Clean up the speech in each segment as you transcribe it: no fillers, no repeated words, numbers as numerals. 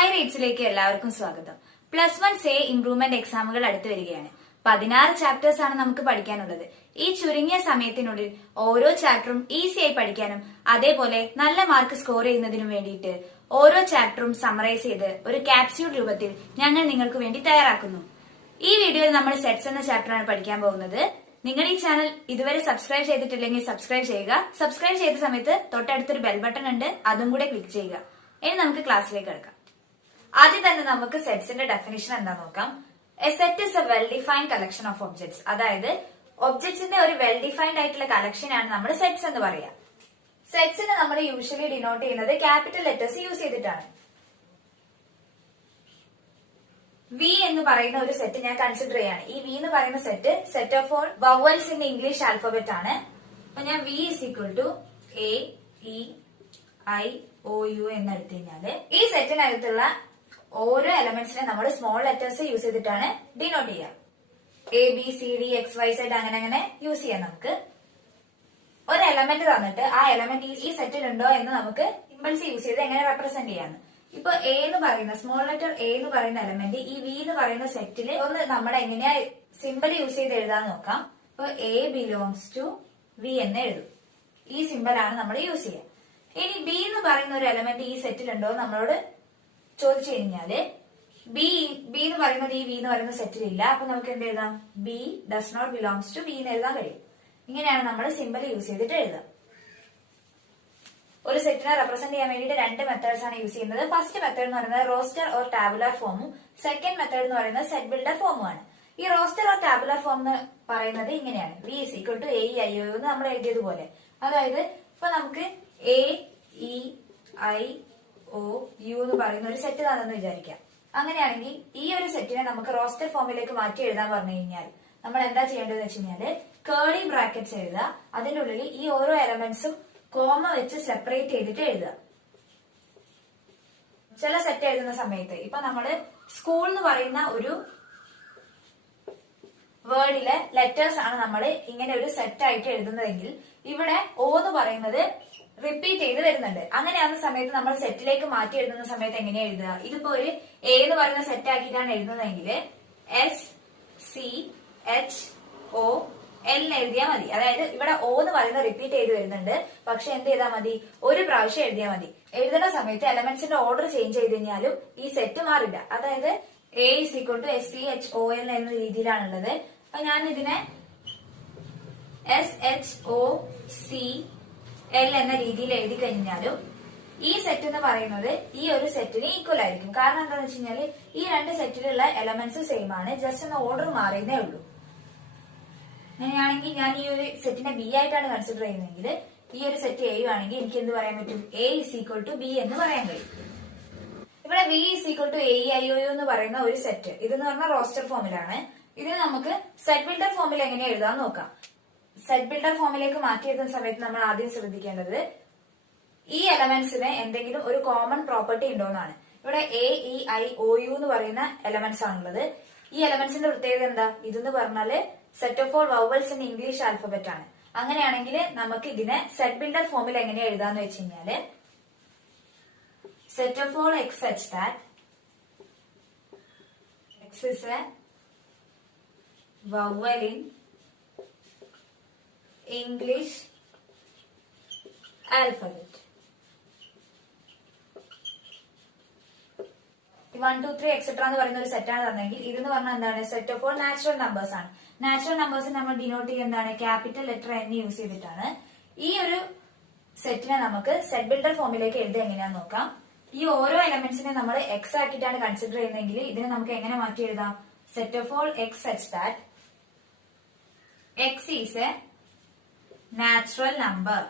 Hi റീഡ്സിലേക്ക് എല്ലാവർക്കും സ്വാഗതം. +1 say improvement എക്സാമുകൾ അടുത്ത് വരികയാണ്. 16 ചാപ്റ്റേഴ്സ് ആണ് നമുക്ക് പഠിക്കാനുള്ളത്. ഈ ചുരുങ്ങിയ സമയത്തിനുള്ളിൽ ഓരോ ചാപ്റ്ററും ഈസിയായി പഠിക്കാനും അതേപോലെ നല്ല മാർക്ക് സ്കോർ ചെയ്യുന്നതിനും വേണ്ടിയിട്ട് ഓരോ ചാപ്റ്ററും സമ്മറൈസ് ചെയ്ത് ഒരു ക്യാപ്സ്യൂൾ രൂപത്തിൽ ഞങ്ങൾ നിങ്ങൾക്ക് വേണ്ടി തയ്യാറാക്കുന്നു. ഈ വീഡിയോയിൽ നമ്മൾ സെറ്റ്സ് എന്ന ചാപ്റ്ററാണ് പഠിക്കാൻ പോകുന്നത്. നിങ്ങൾ ഈ ചാനൽ ഇതുവരെ സബ്സ്ക്രൈബ് ചെയ്തിട്ടില്ലെങ്കിൽ സബ്സ്ക്രൈബ് ചെയ്യുക. സബ്സ്ക്രൈബ് ചെയ്ത സമയത്ത് തൊട്ടടുത്തൊരു ബെൽ ബട്ടൺ ഉണ്ട്, അതും കൂടെ ക്ലിക്ക് ചെയ്യുക. ഇനി നമുക്ക് ക്ലാസ്സിലേക്ക് കിടക്കാം. ആദ്യം തന്നെ നമുക്ക് സെറ്റ്സിന്റെ ഡെഫിനിഷൻ എന്താ നോക്കാം. A set is A well defined collection of objects. അതായത് ഒബ്ജക്ട്സിന്റെ ഒരു വെൽ ഡിഫൈൻഡ് ആയിട്ടുള്ള കളക്ഷൻ ആണ് നമ്മൾ സെറ്റ്സ് എന്ന് പറയാം. സെറ്റ്സിനെ നമ്മൾ യൂഷ്വലി ഡിനോട്ട് ചെയ്യുന്നത് ക്യാപിറ്റൽ ലെറ്റേഴ്സ് യൂസ് ചെയ്തിട്ടാണ്. വി എന്ന് പറയുന്ന ഒരു സെറ്റ് ഞാൻ കൺസിഡർ ചെയ്യാണ്. ഈ വി എന്ന് പറയുന്ന set of all vowels in English alphabet ആണ്. അപ്പൊ ഞാൻ V is equal to A E I O U എന്ന് എടുത്തു കഴിഞ്ഞാല് ഈ സെറ്റിനകത്തുള്ള ഓരോ എലമെന്റ്സിനെ നമ്മൾ സ്മോൾ ലെറ്റേഴ്സ് യൂസ് ചെയ്തിട്ടാണ് ഡിനോട്ട് ചെയ്യുക. A B C D X Y Z അങ്ങനെ യൂസ് ചെയ്യാം. നമുക്ക് ഒരു എലമെന്റ് തന്നിട്ട് ആ എലമെന്റ് ഈ സെറ്റിൽ ഉണ്ടോ എന്ന് നമുക്ക് സിംബിൾസ് യൂസ് ചെയ്ത് എങ്ങനെ റെപ്രസെന്റ് ചെയ്യാന്ന്. ഇപ്പൊ എ എന്ന് പറയുന്ന സ്മോൾ ലെറ്റർ എ എന്ന് പറയുന്ന എലമെന്റ് ഈ വി എന്ന് പറയുന്ന സെറ്റില് ഒന്ന് നമ്മൾ എങ്ങനെയാ സിമ്പിൾ യൂസ് ചെയ്ത് എഴുതാൻ നോക്കാം. ഇപ്പൊ എ ബിലോങ്സ് ടു വി എന്ന് എഴുതും. ഈ സിമ്പിൾ ആണ് നമ്മൾ യൂസ് ചെയ്യുക. ഇനി ബി എന്ന് പറയുന്ന ഒരു എലമെന്റ് ഈ സെറ്റിലുണ്ടോ നമ്മളോട് ചോദിച്ചു കഴിഞ്ഞാല് ബി എന്ന് പറയുന്നത് ഈ വി എന്ന് പറയുന്ന സെറ്റിലില്ല. അപ്പൊ നമുക്ക് എന്ത് എഴുതാം? B does not belongs to B എന്ന് എഴുതാൻ കഴിയും. ഇങ്ങനെയാണ് നമ്മൾ സിമ്പിൾ യൂസ് ചെയ്തിട്ട് എഴുതാം. ഒരു സെറ്റിനെ റെപ്രസെന്റ് ചെയ്യാൻ വേണ്ടിയിട്ട് രണ്ട് മെത്തേഡ്സ് ആണ് യൂസ് ചെയ്യുന്നത്. ഫസ്റ്റ് മെത്തേഡ് എന്ന് പറയുന്നത് റോസ്റ്റർ ഓർ ടാബുലർ ഫോമും സെക്കൻഡ് മെത്തേഡ് എന്ന് പറയുന്നത് സെറ്റ് ബിൽഡർ ഫോമുമാണ്. ഈ റോസ്റ്റർ ഓർ ടാബുലർ ഫോം എന്ന് പറയുന്നത് ഇങ്ങനെയാണ്. V is equal to A I O എന്ന് നമ്മൾ എഴുതിയതുപോലെ. അതായത് ഇപ്പൊ നമുക്ക് A E I O U എന്ന് പറയുന്ന ഒരു സെറ്റ് താണെന്ന് വിചാരിക്കാം. അങ്ങനെയാണെങ്കിൽ ഈ ഒരു സെറ്റിനെ നമുക്ക് റോസ്റ്റർ ഫോമിലേക്ക് മാറ്റി എഴുതാൻ പറഞ്ഞു കഴിഞ്ഞാൽ നമ്മൾ എന്താ ചെയ്യേണ്ടതെന്ന് വെച്ച് കഴിഞ്ഞാല് കേർലി ബ്രാക്കറ്റ്സ് എഴുതുക. അതിനുള്ളിൽ ഈ ഓരോ എലമെന്റ്സും കോമ വെച്ച് സെപ്പറേറ്റ് ചെയ്തിട്ട് എഴുതുക. ചില സെറ്റ് എഴുതുന്ന സമയത്ത് ഇപ്പൊ നമ്മള് സ്കൂൾ എന്ന് പറയുന്ന ഒരു വേർഡിലെ ലെറ്റേഴ്സ് ആണ് നമ്മൾ ഇങ്ങനെ ഒരു സെറ്റ് ആയിട്ട് എഴുതുന്നതെങ്കിൽ ഇവിടെ ഓ എന്ന് പറയുന്നത് റിപ്പീറ്റ് ചെയ്ത് വരുന്നുണ്ട്. അങ്ങനെയാകുന്ന സമയത്ത് നമ്മൾ സെറ്റിലേക്ക് മാറ്റി എഴുതുന്ന സമയത്ത് എങ്ങനെയാ എഴുതുക? ഇതിപ്പോ ഒരു എ എന്ന് പറയുന്ന സെറ്റ് ആക്കിയിട്ടാണ് എഴുതുന്നതെങ്കിൽ S C H O L എഴുതിയാൽ മതി. അതായത് ഇവിടെ ഓ എന്ന് പറയുന്നത് റിപ്പീറ്റ് ചെയ്ത് വരുന്നുണ്ട്. പക്ഷെ എന്ത് ചെയ്താൽ മതി? ഒരു പ്രാവശ്യം എഴുതിയാൽ മതി. എഴുതുന്ന സമയത്ത് എലമെന്റ്സിന്റെ ഓർഡർ ചേഞ്ച് ചെയ്ത് കഴിഞ്ഞാലും ഈ സെറ്റ് മാറില്ല. അതായത് A is equal to S C H O L എന്ന രീതിയിലാണുള്ളത്. അപ്പൊ ഞാൻ ഇതിനെ S H O C L എന്ന രീതിയിൽ എഴുതി കഴിഞ്ഞാലും ഈ സെറ്റ് എന്ന് പറയുന്നത് ഈ ഒരു സെറ്റിന് ഈക്വൽ ആയിരിക്കും. കാരണം എന്താണെന്ന് വെച്ച് കഴിഞ്ഞാല് ഈ രണ്ട് സെറ്റിലുള്ള എലമെന്റ്സ് സെയിം ആണ്. ജസ്റ്റ് ഒന്ന് ഓർഡർ മാറിയതേ ഉള്ളൂ. അങ്ങനെയാണെങ്കിൽ ഞാൻ ഈ ഒരു സെറ്റിനെ ബി ആയിട്ടാണ് കൺസിഡർ ചെയ്യുന്നതെങ്കിൽ ഈ ഒരു സെറ്റ് എ ആണെങ്കിൽ എനിക്ക് എന്ത് പറയാൻ പറ്റും? A is equal to B എന്ന് പറയാൻ കഴിയും. ഇവിടെ B is equal to A I O എന്ന് പറയുന്ന ഒരു സെറ്റ് ഇതെന്ന് പറഞ്ഞാൽ റോസ്റ്റർ ഫോമിലാണ്. ഇതിന് നമുക്ക് സെറ്റ് ബിൽഡർ ഫോമിൽ എങ്ങനെ എഴുതാൻ നോക്കാം. സെറ്റ് ബിൽഡർ ഫോമിലേക്ക് മാറ്റി എഴുതുന്ന സമയത്ത് നമ്മൾ ആദ്യം ശ്രദ്ധിക്കേണ്ടത് ഈ എലമെന്റ്സിന് എന്തെങ്കിലും ഒരു കോമൺ പ്രോപ്പർട്ടി ഉണ്ടോ എന്നാണ്. ഇവിടെ A E I O U എന്ന് പറയുന്ന എലമെന്റ്സ് ആണുള്ളത്. ഈ എലമെന്റ്സിന്റെ പ്രത്യേകത എന്താ? ഇതെന്ന് പറഞ്ഞാല് set of all vowels in English alphabet ആണ്. അങ്ങനെയാണെങ്കിൽ നമുക്ക് ഇതിനെ സെറ്റ് ബിൽഡർ ഫോമിൽ എങ്ങനെ എഴുതാന്ന് വെച്ച് കഴിഞ്ഞാല് set of all x such that x is A vowel in English alphabet. 1 2 3 etcetera എന്ന് പറയുന്ന ഒരു സെറ്റ് ആണ് പറഞ്ഞെങ്കിൽ ഇതെന്ന് പറഞ്ഞാൽ എന്താണ്? Set of all natural numbers ആണ്. നാച്ചുറൽ നമ്പേഴ്സ് നമ്മൾ ഡിനോട്ട് ചെയ്യുന്നത് എന്താണ്? ക്യാപിറ്റൽ ലെറ്റർ എൻ യൂസ് ചെയ്തിട്ടാണ്. ഈ ഒരു സെറ്റിനെ നമുക്ക് സെറ്റ് ബിൽഡർ ഫോമിലേക്ക് എഴുതുക എങ്ങനെയാന്ന് നോക്കാം. ഈ ഓരോ എലമെന്റ്സിനെ നമ്മൾ എക്സ് ആക്കിയിട്ടാണ് കൺസിഡർ ചെയ്യുന്നതെങ്കിൽ ഇതിനെ നമുക്ക് എങ്ങനെ മാറ്റി എഴുതാം? Set of all x such that x is a natural number.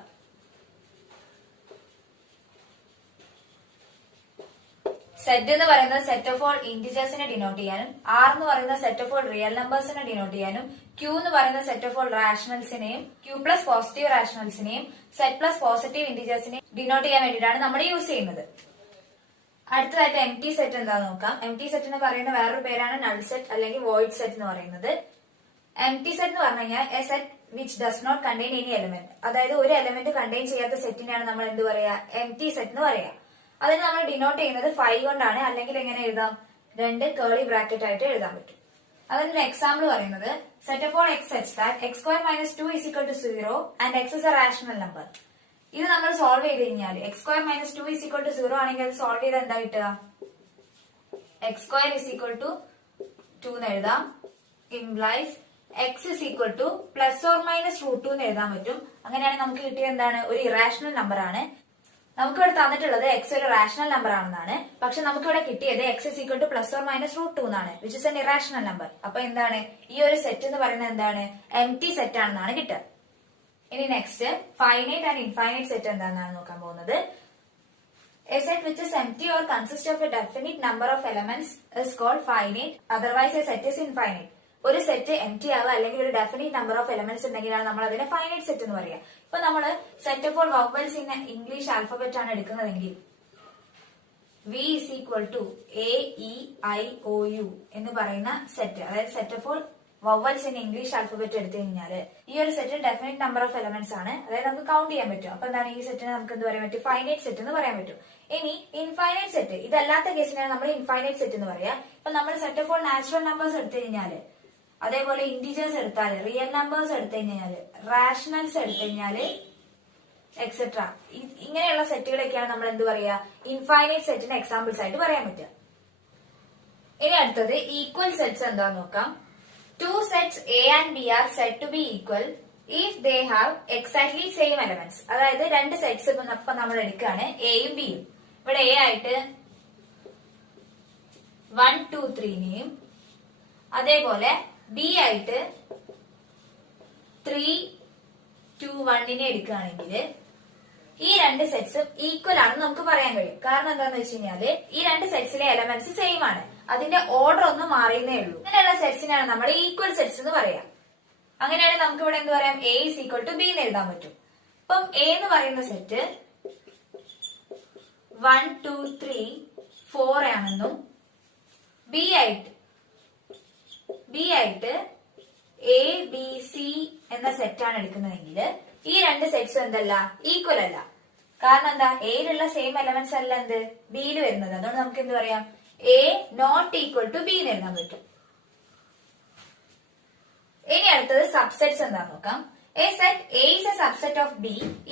Set എന്ന് പറയുന്നത് സെറ്റ് ഓഫ് ഓൾ ഇന്റിജേഴ്സിനെ ഡിനോട്ട് ചെയ്യാനും ആർ എന്ന് പറയുന്ന സെറ്റ് ഓഫ് ഓൾ റിയൽ നമ്പേഴ്സിനെ ഡിനോട്ട് ചെയ്യാനും ക്യൂ എന്ന് പറയുന്ന സെറ്റ് ഓഫ് ഓൾ റാഷണൽസിനെയും ക്യൂ പ്ലസ് പോസിറ്റീവ് റാഷണൽസിനെയും സെറ്റ് പ്ലസ് പോസിറ്റീവ് ഇന്റിജേഴ്സിനെയും ഡിനോട്ട് ചെയ്യാൻ വേണ്ടിയിട്ടാണ് നമ്മൾ യൂസ് ചെയ്യുന്നത്. അടുത്തതായിട്ട് എം ടി സെറ്റ് എന്താന്ന് നോക്കാം. എം ടി സെറ്റ് എന്ന് പറയുന്ന വേറൊരു പേരാണ് നൾ സെറ്റ് അല്ലെങ്കിൽ വോയിഡ് സെറ്റ് എന്ന് പറയുന്നത്. എം ടി സെറ്റ് എന്ന് പറഞ്ഞു കഴിഞ്ഞാൽ a set which does not contain any element. അതായത് ഒരു എലമെന്റ് കണ്ടെയ്ൻ ചെയ്യാത്ത സെറ്റിനെയാണ് നമ്മൾ എന്ത് പറയാ? എം ടി സെറ്റ് എന്ന് പറയാ. അതിന് നമ്മൾ ഡിനോട്ട് ചെയ്യുന്നത് 5 കൊണ്ടാണ്, അല്ലെങ്കിൽ എങ്ങനെ എഴുതാം, 2 കേർലി ബ്രാക്കറ്റ് ആയിട്ട് എഴുതാൻ പറ്റും. അതിന്റെ എക്സാമ്പിൾ പറയുന്നത് set of all x such that x square minus 2 is equal to 0 and x is a rational number. ഇത് നമ്മൾ സോൾവ് ചെയ്ത് കഴിഞ്ഞാൽ x square minus 2 is equal to 0 ആണെങ്കിൽ അത് സോൾവ് ചെയ്ത് എന്താ കിട്ടുക, x square is equal to 2 എന്ന് എഴുതാം. Implies x is equal to plus or minus root 2 എന്ന് എഴുതാൻ പറ്റും. അങ്ങനെയാണെങ്കിൽ നമുക്ക് കിട്ടിയത് എന്താണ്, ഒരു ഇറാഷണൽ നമ്പർ ആണ്. നമുക്കിവിടെ തന്നിട്ടുള്ളത് എക്സ് ഒരു റാഷണൽ നമ്പർ ആണെന്നാണ്, പക്ഷെ നമുക്കിവിടെ കിട്ടിയത് x is equal to plus or minus root 2 എന്നാണ്, which is an irrational number. അപ്പൊ എന്താണ് ഈ ഒരു സെറ്റ് എന്ന് പറയുന്നത്, എന്താണ്, എംപ്റ്റി സെറ്റ് ആണെന്നാണ് കിട്ടുക. ഇനി next finite and infinite set എന്താണെന്നാണ് നോക്കാൻ പോകുന്നത്. A set which is empty or consists of a definite number of elements is called finite. Otherwise, a set is infinite. ഒരു സെറ്റ് എംപ്റ്റി ആവുക അല്ലെങ്കിൽ ഒരു ഡെഫിനിറ്റ് നമ്പർ ഓഫ് എലമെന്റ്സ് ഉണ്ടെങ്കിലാണ് നമ്മൾ അതിനെ finite set എന്ന് പറയുക. ഇപ്പൊ നമ്മൾ set of all vowels in English alphabet ആണ് എടുക്കുന്നതെങ്കിൽ V is equal to A, E, I, O, U എന്ന് പറയുന്ന സെറ്റ്, അതായത് set of all vowels in English alphabet എടുത്തു കഴിഞ്ഞാൽ ഈ ഒരു set definite number of elements ആണ്, അതായത് നമുക്ക് കൗണ്ട് ചെയ്യാൻ പറ്റും. അപ്പൊ എന്താണ് ഈ സെറ്റിനെ നമുക്ക് എന്ത് പറയാൻ പറ്റും, ഫൈനൈറ്റ് സെറ്റ് എന്ന് പറയാൻ പറ്റും. ഇനി ഇൻഫൈനൈറ്റ് സെറ്റ്, ഇതല്ലാത്ത കേസിനാണ് നമ്മൾ ഇൻഫൈനൈറ്റ് സെറ്റ് എന്ന് പറയാ. ഇപ്പൊ നമ്മൾ set of all natural numbers എടുത്തു കഴിഞ്ഞാല്, അതേപോലെ ഇന്റിജേഴ്സ് എടുത്താല്, റിയൽ നമ്പേഴ്സ് എടുത്തു കഴിഞ്ഞാല്, റാഷണൽസ് എടുത്തു കഴിഞ്ഞാല്, എക്സെട്ര, ഇങ്ങനെയുള്ള സെറ്റുകളൊക്കെയാണ് നമ്മൾ എന്ത് പറയാ, ഇൻഫൈനൈറ്റ് സെറ്റിന് എക്സാമ്പിൾസ് ആയിട്ട് പറയാൻ പറ്റുക. ഇനി അടുത്തത് ഈക്വൽ സെറ്റ്സ് എന്താന്ന് നോക്കാം. Two sets A and B are said to be equal if they have exactly same elements. അതായത് രണ്ട് സെറ്റ്സ് ഇപ്പൊ നമ്മൾ എടുക്കുകയാണ്, എയും ബിയും. ഇവിടെ എ ആയിട്ട് 1, 2, 3നെയും അതേപോലെ ബി ആയിട്ട് 3, 2, 1നെ എടുക്കുകയാണെങ്കിൽ ഈ രണ്ട് സെറ്റ്സും ഈക്വൽ ആണെന്ന് നമുക്ക് പറയാൻ കഴിയും. കാരണം എന്താന്ന് വെച്ച് കഴിഞ്ഞാല് ഈ രണ്ട് സെറ്റ്സിലെ എലമെന്റ്സ് സെയിം ആണ്, അതിന്റെ ഓർഡർ ഒന്ന് മാറിയെന്നേ ഉള്ളൂ. അങ്ങനെയുള്ള സെറ്റ്സിനാണ് നമ്മൾ ഈക്വൽ സെറ്റ്സ് എന്ന് പറയാം. അങ്ങനെയാണെങ്കിൽ നമുക്ക് ഇവിടെ എന്ത് പറയാം, A is equal to B എന്ന് എഴുതാൻ പറ്റും. അപ്പം എ എന്ന് പറയുന്ന സെറ്റ് 1, 2, 3, 4 ആണെന്നും ബി ആയിട്ട് എ, ബി, സി എന്ന സെറ്റാണ് എടുക്കുന്നതെങ്കിൽ ഈ രണ്ട് സെറ്റ്സും എന്തല്ല, ഈക്വൽ അല്ല. കാരണം എന്താ, എയിലുള്ള സെയിം എലമെന്റ്സ് അല്ല എന്ത് ബിയിൽ വരുന്നത്. അതുകൊണ്ട് നമുക്ക് എന്ത് പറയാം, A not equal to B എന്ന് എഴുതാൻ പറ്റും. ഇനി അടുത്തത് സബ്സെറ്റ്സ് എന്താന്ന് നോക്കാം. A set A is a subset of B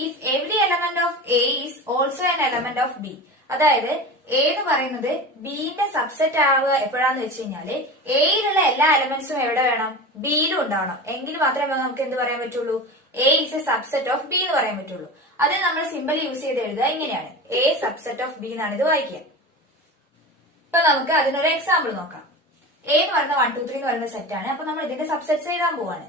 if every element of A is also an element of B. അതായത് എ എന്ന് പറയുന്നത് ബിന്റെ സബ്സെറ്റ് ആവുക എപ്പോഴാന്ന് വെച്ച് കഴിഞ്ഞാല് എയിലുള്ള എല്ലാ എലമെന്റ്സും എവിടെ വേണം, ബിയിലും ഉണ്ടാവണം. എങ്കിൽ മാത്രമേ നമുക്ക് എന്ത് പറയാൻ പറ്റുള്ളൂ, A is a subset of B എന്ന് പറയാൻ പറ്റുള്ളൂ. അത് നമ്മൾ സിമ്പിൾ യൂസ് ചെയ്ത് എഴുതുക ഇങ്ങനെയാണ്, എ സബ്സെറ്റ് ഓഫ് ബി എന്നാണ് ഇത് വായിക്കുക. ഇപ്പൊ നമുക്ക് അതിനൊരു എക്സാമ്പിൾ നോക്കാം. എ എന്ന് പറയുന്ന 1, 2, 3 എന്ന് പറയുന്ന സെറ്റ് ആണ്. അപ്പൊ നമ്മൾ ഇതിന്റെ സബ്സെറ്റ്സ് എഴുതാൻ പോവാണ്.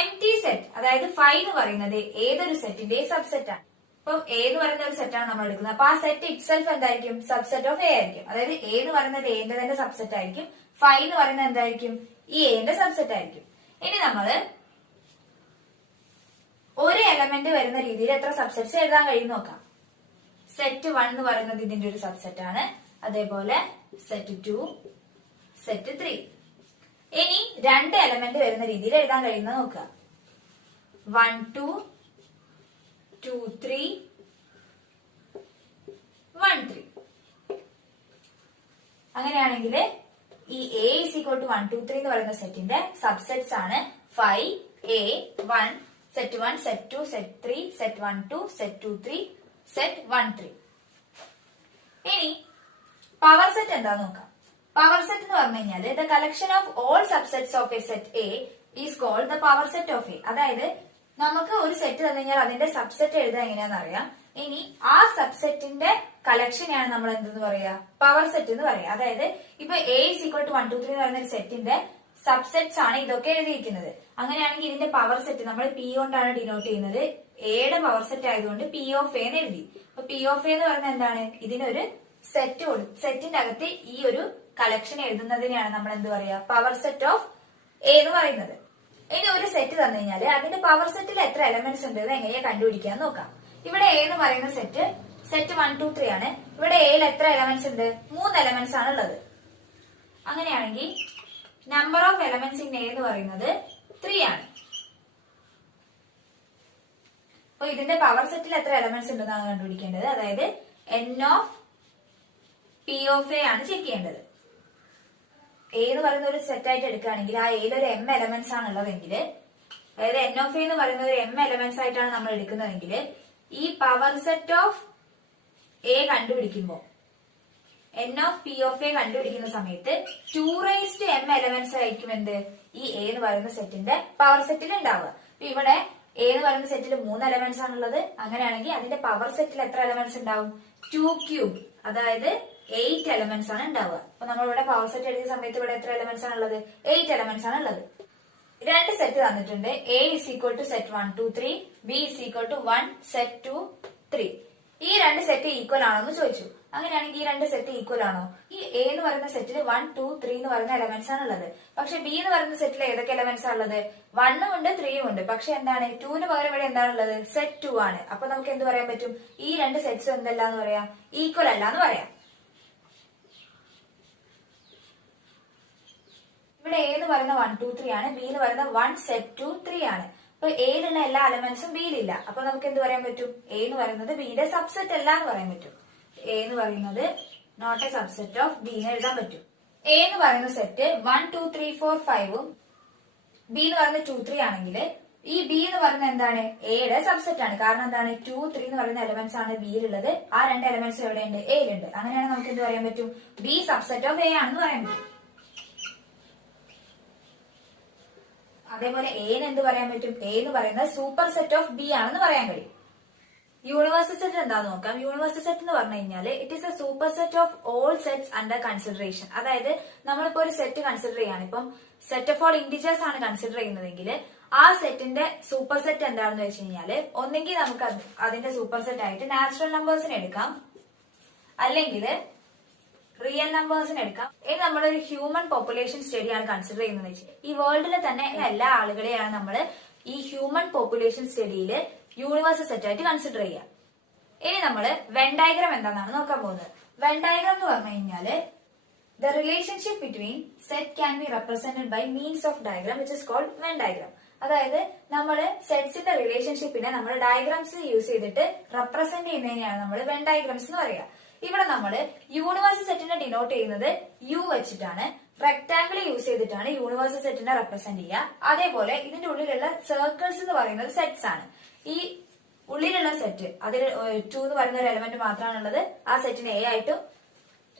എംപ്റ്റി സെറ്റ്, അതായത് 5 എന്ന് പറയുന്നത് ഏതൊരു സെറ്റിന്റെ സബ്സെറ്റ് ആണ്. ഇപ്പം എ എന്ന് പറയുന്ന ഒരു സെറ്റാണ് നമ്മൾ എടുക്കുന്നത്. അപ്പൊ ആ സെറ്റ് ഇറ്റ്സെൽഫ് എന്തായിരിക്കും, സബ്സെറ്റ് ഓഫ് എ ആയിരിക്കും. അതായത് എ എന്ന് പറയുന്നത് എന്റെ തന്നെ സബ്സെറ്റ് ആയിരിക്കും. 5 എന്ന് പറയുന്നത് എന്തായിരിക്കും, ഈ എന്റെ സബ്സെറ്റ് ആയിരിക്കും. ഇനി നമ്മള് ഒരു എലമെന്റ് വരുന്ന രീതിയിൽ എത്ര സബ്സെറ്റ്സ് എഴുതാൻ കഴിയും നോക്കാം. സെറ്റ് 1 എന്ന് പറയുന്നത് ഇതിന്റെ ഒരു സബ്സെറ്റ് ആണ്. അതേപോലെ സെറ്റ് 2, സെറ്റ് 3. ഇനി രണ്ട് എലമെന്റ് വരുന്ന രീതിയിൽ എഴുതാൻ കഴിയുന്നത് നോക്കുക. 1, 2, 2, 3, 1, 3. അങ്ങനെയാണെങ്കിൽ ഈ എ is equal to 1, 2, 3 എന്ന് പറയുന്ന സെറ്റിന്റെ സബ്സെറ്റ്സ് ആണ് 5, A, 1, set 1, set 2, set 3, set 1, 2, set 2, 3, set 1, 3. ഇനി പവർ സെറ്റ് എന്താന്ന് നോക്കാം. പവർ സെറ്റ് എന്ന് പറഞ്ഞു കഴിഞ്ഞാല് the collection of all subsets of a set A is called the power set of A. അതായത് നമുക്ക് ഒരു സെറ്റ് തന്നു കഴിഞ്ഞാൽ അതിന്റെ സബ്സെറ്റ് എഴുതാൻ എങ്ങനെയാന്ന് അറിയാം. ഇനി ആ സബ്സെറ്റിന്റെ കളക്ഷനെയാണ് നമ്മൾ എന്തെന്ന് പറയാ, പവർ സെറ്റ് എന്ന് പറയാം. അതായത് ഇപ്പൊ എ is equal to 1, 2, 3 എന്ന് പറയുന്ന ഒരു സെറ്റിന്റെ സബ്സെറ്റ്സ് ആണ് ഇതൊക്കെ എഴുതിയിരിക്കുന്നത്. അങ്ങനെയാണെങ്കിൽ ഇതിന്റെ പവർ സെറ്റ് നമ്മൾ പി കൊണ്ടാണ് ഡിനോട്ട് ചെയ്യുന്നത്. എയുടെ പവർ സെറ്റ് ആയതുകൊണ്ട് പി ഓഫ് എ എന്ന് എഴുതി. അപ്പൊ പി ഓഫ് എ എന്ന് പറയുന്നത് എന്താണ്, ഇതിനൊരു സെറ്റിന്റെ അകത്ത് ഈ ഒരു കളക്ഷൻ എഴുതുന്നതിനെയാണ് നമ്മൾ എന്ത് പറയാ, പവർ സെറ്റ് ഓഫ് എ എന്ന് പറയുന്നത്. ഇനി ഒരു സെറ്റ് തന്നു കഴിഞ്ഞാല് അതിന്റെ പവർ സെറ്റിൽ എത്ര എലമെന്റ്സ് ഉണ്ട് എങ്ങനെയാ കണ്ടുപിടിക്കാൻ നോക്കാം. ഇവിടെ എ എന്ന് പറയുന്ന സെറ്റ് 1, 2, 3 ആണ്. ഇവിടെ എയിൽ എത്ര എലമെന്റ്സ് ഉണ്ട്, 3 എലമെന്റ്സ് ആണ് ഉള്ളത്. അങ്ങനെയാണെങ്കിൽ number of elements in A എന്ന് പറയുന്നത് 3 ആണ്. അപ്പൊ ഇതിന്റെ പവർ സെറ്റിൽ എത്ര എലമെന്റ്സ് ഉണ്ടെന്നാണ് കണ്ടുപിടിക്കേണ്ടത്. അതായത് N of P of A ആണ് ചെക്ക് ചെയ്യേണ്ടത്. എ എന്ന് പറയുന്ന ഒരു സെറ്റ് ആയിട്ട് എടുക്കുകയാണെങ്കിൽ ആ എയിൽ ഒരു എം എലമെന്റ്സ് ആണ് ഉള്ളതെങ്കിൽ, അതായത് എൻ ഓഫ് എ എന്ന് പറയുന്ന ഒരു എം എലമെന്റ്സ് ആയിട്ടാണ് നമ്മൾ എടുക്കുന്നതെങ്കിൽ, ഈ പവർ സെറ്റ് ഓഫ് എ കണ്ടുപിടിക്കുമ്പോൾ N of P of A കണ്ടുപിടിക്കുന്ന സമയത്ത് 2m എലമെന്റ്സ് ആയിരിക്കും എന്ത് ഈ എ എന്ന് പറയുന്ന സെറ്റിന്റെ പവർ സെറ്റിൽ ഉണ്ടാവുക. അപ്പൊ ഇവിടെ എ എന്ന് പറയുന്ന സെറ്റിൽ 3 എലമെന്റ്സ് ആണുള്ളത്. അങ്ങനെയാണെങ്കിൽ അതിന്റെ പവർ സെറ്റിൽ എത്ര എലമെന്റ്സ് ഉണ്ടാവും? 2³ അതായത് 8 എലമെന്റ്സ് ആണ് ഉണ്ടാവുക. അപ്പൊ നമ്മൾ ഇവിടെ പവർ സെറ്റ് എഴുതിയ സമയത്ത് ഇവിടെ എത്ര എലമെന്റ്സ് ആണ് ഉള്ളത്? 8 എലമെന്റ്സ് ആണ് ഉള്ളത്. രണ്ട് സെറ്റ് തന്നിട്ടുണ്ട്. A is equal to set 1 2 3, B is equal to 1 set 2 3. ഈ രണ്ട് സെറ്റ് ഈക്വൽ ആണോ എന്ന് ചോദിച്ചു. അങ്ങനെയാണെങ്കിൽ ഈ രണ്ട് സെറ്റ് ഈക്വൽ ആണോ? ഈ എ എന്ന് പറയുന്ന സെറ്റിൽ 1 2 3 എന്ന് പറയുന്ന എലമെന്റ്സ് ആണ് ഉള്ളത്. പക്ഷെ ബി എന്ന് പറയുന്ന സെറ്റിൽ ഏതൊക്കെ എലമെന്റ്സ് ആണ് ഉള്ളത്? 1 ഉണ്ട് 3 ഉണ്ട്. പക്ഷെ എന്താണ് 2ന് പകരം ഇവിടെ എന്താണ് ഉള്ളത്? സെറ്റ് 2 ആണ്. അപ്പൊ നമുക്ക് എന്ത് പറയാൻ പറ്റും? ഈ രണ്ട് സെറ്റ്സും എന്തല്ല എന്ന് പറയാം? ഈക്വൽ അല്ല എന്ന് പറയാം. ഇവിടെ എ എന്ന് പറയുന്ന 1 2 3 ആണ്, ബി എന്ന് പറയുന്ന 1 സെറ്റ് 2 3 ആണ്. അപ്പൊ എയിലുള്ള എല്ലാ എലമെന്റ്സും ബിയിലില്ല. അപ്പൊ നമുക്ക് എന്ത് പറയാൻ പറ്റും? എ എന്ന് പറയുന്നത് ബിയുടെ സബ്സെറ്റ് അല്ല എന്ന് പറയാൻ പറ്റും. എ എന്ന് പറയുന്നത് not a subset of B എന്ന് എഴുതാൻ പറ്റും. എ എന്ന് പറയുന്ന സെറ്റ് 1 2 3 4 5 ഉം ബി എന്ന് പറയുന്നത് 2 3 ആണെങ്കിൽ ഈ ബി എന്ന് പറയുന്നത് എന്താണ്? എയുടെ സബ്സെറ്റ് ആണ്. കാരണം എന്താണ്? 2 3 എന്ന് പറയുന്ന എലമെന്റ്സ് ആണ് ബിയിലുള്ളത്. ആ രണ്ട് എലമെന്റ്സ് എവിടെയുണ്ട്? എയിലുണ്ട്. അങ്ങനെയാണെങ്കിൽ നമുക്ക് എന്ത് പറയാൻ പറ്റും? ബി സബ്സെറ്റ് ഓഫ് എ ആണെന്ന് പറയാൻ പറ്റും. അതേപോലെ എന് എന്ത് പറയാൻ പറ്റും? എ എന്ന് പറയുന്നത് സൂപ്പർ സെറ്റ് ഓഫ് ബി ആണെന്ന് പറയാൻ കഴിയും. യൂണിവേഴ്സൽ സെറ്റ് എന്താന്ന് നോക്കാം. യൂണിവേഴ്സൽ സെറ്റ് എന്ന് പറഞ്ഞു കഴിഞ്ഞാൽ it is A super set of all sets under consideration. അതായത് നമ്മളിപ്പോ ഒരു സെറ്റ് കൺസിഡർ ചെയ്യാണ്. ഇപ്പം സെറ്റ് ഓഫ് ഓൾ ഇന്റിജേഴ്സ് ആണ് കൺസിഡർ ചെയ്യുന്നതെങ്കിൽ ആ സെറ്റിന്റെ സൂപ്പർ സെറ്റ് എന്താണെന്ന് വെച്ച് കഴിഞ്ഞാല് ഒന്നെങ്കിൽ നമുക്ക് അതിന്റെ സൂപ്പർ സെറ്റ് ആയിട്ട് നാച്ചുറൽ നമ്പേഴ്സിനെ എടുക്കാം, അല്ലെങ്കിൽ റിയൽ നമ്പേഴ്സിന് എടുക്കാം. ഇനി നമ്മളൊരു ഹ്യൂമൻ പോപ്പുലേഷൻ സ്റ്റഡിയാണ് കൺസിഡർ ചെയ്യുന്നത് വെച്ചാൽ ഈ വേൾഡിലെ തന്നെ എല്ലാ ആളുകളെയാണ് നമ്മൾ ഈ ഹ്യൂമൻ പോപ്പുലേഷൻ സ്റ്റഡിയിൽ യൂണിവേഴ്സൽ സെറ്റ് ആയിട്ട് കൺസിഡർ ചെയ്യുക. ഇനി നമ്മൾ വെൻ ഡയഗ്രാം എന്താണെന്നാണ് നോക്കാൻ പോകുന്നത്. വെൻ ഡയഗ്രാം എന്ന് പറഞ്ഞു കഴിഞ്ഞാല് the relationship between set can be represented by means of diagram which is called Venn diagram. അതായത് നമ്മൾ സെറ്റ്സിന്റെ റിലേഷൻഷിപ്പിനെ നമ്മൾ ഡയഗ്രാംസ് യൂസ് ചെയ്തിട്ട് റെപ്രസെന്റ് ചെയ്യുന്നതിനെയാണ് നമ്മൾ വെൻ ഡയഗ്രാംസ് എന്ന് പറയുക. ഇവിടെ നമ്മൾ യൂണിവേഴ്സൽ സെറ്റിനെ ഡിനോട്ട് ചെയ്യുന്നത് യു വെച്ചിട്ടാണ്. റെക്ടാംഗിൾ യൂസ് ചെയ്തിട്ടാണ് യൂണിവേഴ്സൽ സെറ്റിനെ റെപ്രസെന്റ് ചെയ്യുക. അതേപോലെ ഇതിന്റെ ഉള്ളിലുള്ള സർക്കിൾസ് എന്ന് പറയുന്നത് സെറ്റ്സ് ആണ്. ഈ ഉള്ളിലുള്ള സെറ്റ് അതിൽ 2 എന്ന് പറയുന്ന ഒരു എലമെന്റ് മാത്രമാണുള്ളത്. ആ സെറ്റിന് എ ആയിട്ടും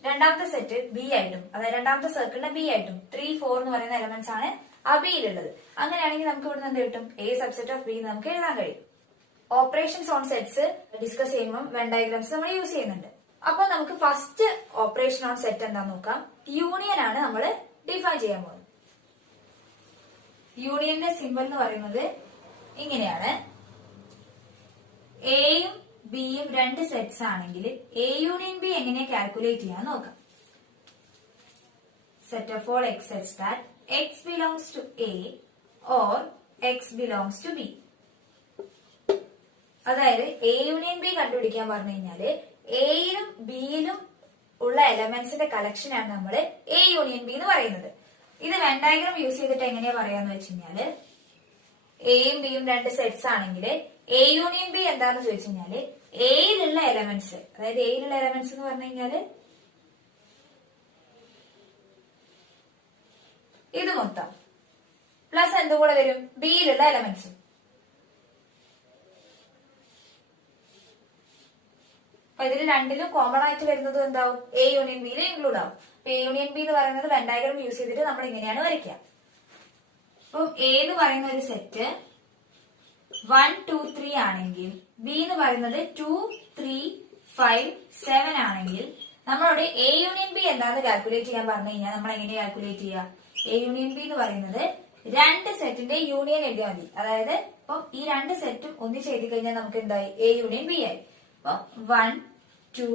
രണ്ടാമത്തെ സെറ്റ് ബി ആയിട്ടും, അതായത് രണ്ടാമത്തെ സർക്കിളിന് ബി ആയിട്ടും 3 4 എന്ന് പറയുന്ന എലമെന്റ്സ് ആണ് ആ ബിയിലുള്ളത്. അങ്ങനെയാണെങ്കിൽ നമുക്ക് ഇവിടുന്ന് എന്ത് കിട്ടും? എ സബ്സെറ്റ് ഓഫ് ബി നമുക്ക് എഴുതാൻ കഴിയും. ഓപ്പറേഷൻസ് ഓൺ സെറ്റ്സ് ഡിസ്കസ് ചെയ്യുമ്പോൾ വെൻ ഡയഗ്രാംസ് നമ്മൾ യൂസ് ചെയ്യുന്നുണ്ട്. അപ്പൊ നമുക്ക് ഫസ്റ്റ് ഓപ്പറേഷൻ ഓൺ സെറ്റ് എന്താന്ന് നോക്കാം. യൂണിയൻ ആണ് നമ്മൾ ഡിഫൈൻ ചെയ്യാൻ പോകുന്നത്. യൂണിയന്റെ സിമ്പിൾ എന്ന് പറയുന്നത് ഇങ്ങനെയാണ്. എയും ബിയും രണ്ട് സെറ്റ്സ് ആണെങ്കിൽ എ യൂണിയൻ ബി എങ്ങനെ കാൽക്കുലേറ്റ് ചെയ്യാൻ നോക്കാം. Set of all x such that x belongs to A or x belongs to B. അതായത് എ യൂണിയൻ ബി കണ്ടുപിടിക്കാൻ പറഞ്ഞു കഴിഞ്ഞാല് എയിലും ബിയിലും ഉള്ള എലമെന്റ്സിന്റെ കളക്ഷനാണ് നമ്മൾ എ യൂണിയൻ ബി എന്ന് പറയുന്നത്. ഇത് വെൻ ഡയഗ്രാം യൂസ് ചെയ്തിട്ട് എങ്ങനെയാ പറയാന്ന് വെച്ച് കഴിഞ്ഞാല് എയും ബിയും രണ്ട് സെറ്റ്സ് ആണെങ്കിൽ എ യൂണിയൻ ബി എന്താന്ന് ചോദിച്ചു കഴിഞ്ഞാല് എയിലുള്ള എലമെന്റ്സ്, അതായത് എയിലുള്ള എലമെന്റ്സ് എന്ന് പറഞ്ഞു കഴിഞ്ഞാല് ഇത് മൊത്തം പ്ലസ് എന്തും കൂടെ വരും? ബിയിലുള്ള എലമെന്റ്സും. അപ്പൊ ഇതിൽ രണ്ടിലും കോമൺ ആയിട്ട് വരുന്നത് എന്താവും? എ യൂണിയൻ ബിയിൽ ഇൻക്ലൂഡ് ആവും. എ യൂണിയൻ ബി എന്ന് പറയുന്നത് വെൻ ഡയഗ്രാം യൂസ് ചെയ്തിട്ട് നമ്മൾ ഇങ്ങനെയാണ് വരയ്ക്കുക. അപ്പം എ എന്ന് പറയുന്ന ഒരു സെറ്റ് 1 2 3 ആണെങ്കിൽ ബി എന്ന് പറയുന്നത് 2 3 5 7 ആണെങ്കിൽ നമ്മളോട് എ യൂണിയൻ ബി എന്താണെന്ന് കാൽക്കുലേറ്റ് ചെയ്യാൻ പറഞ്ഞു കഴിഞ്ഞാൽ നമ്മൾ എങ്ങനെ കാൽക്കുലേറ്റ് ചെയ്യുക? എ യൂണിയൻ ബി എന്ന് പറയുന്നത് രണ്ട് സെറ്റിന്റെ യൂണിയൻ എഴുതിയാൽ മതി. അതായത് ഇപ്പം ഈ രണ്ട് സെറ്റും ഒന്നിച്ച് എഴുതി കഴിഞ്ഞാൽ നമുക്ക് എന്തായി? എ യൂണിയൻ ബി ആയി. അപ്പൊ 1 2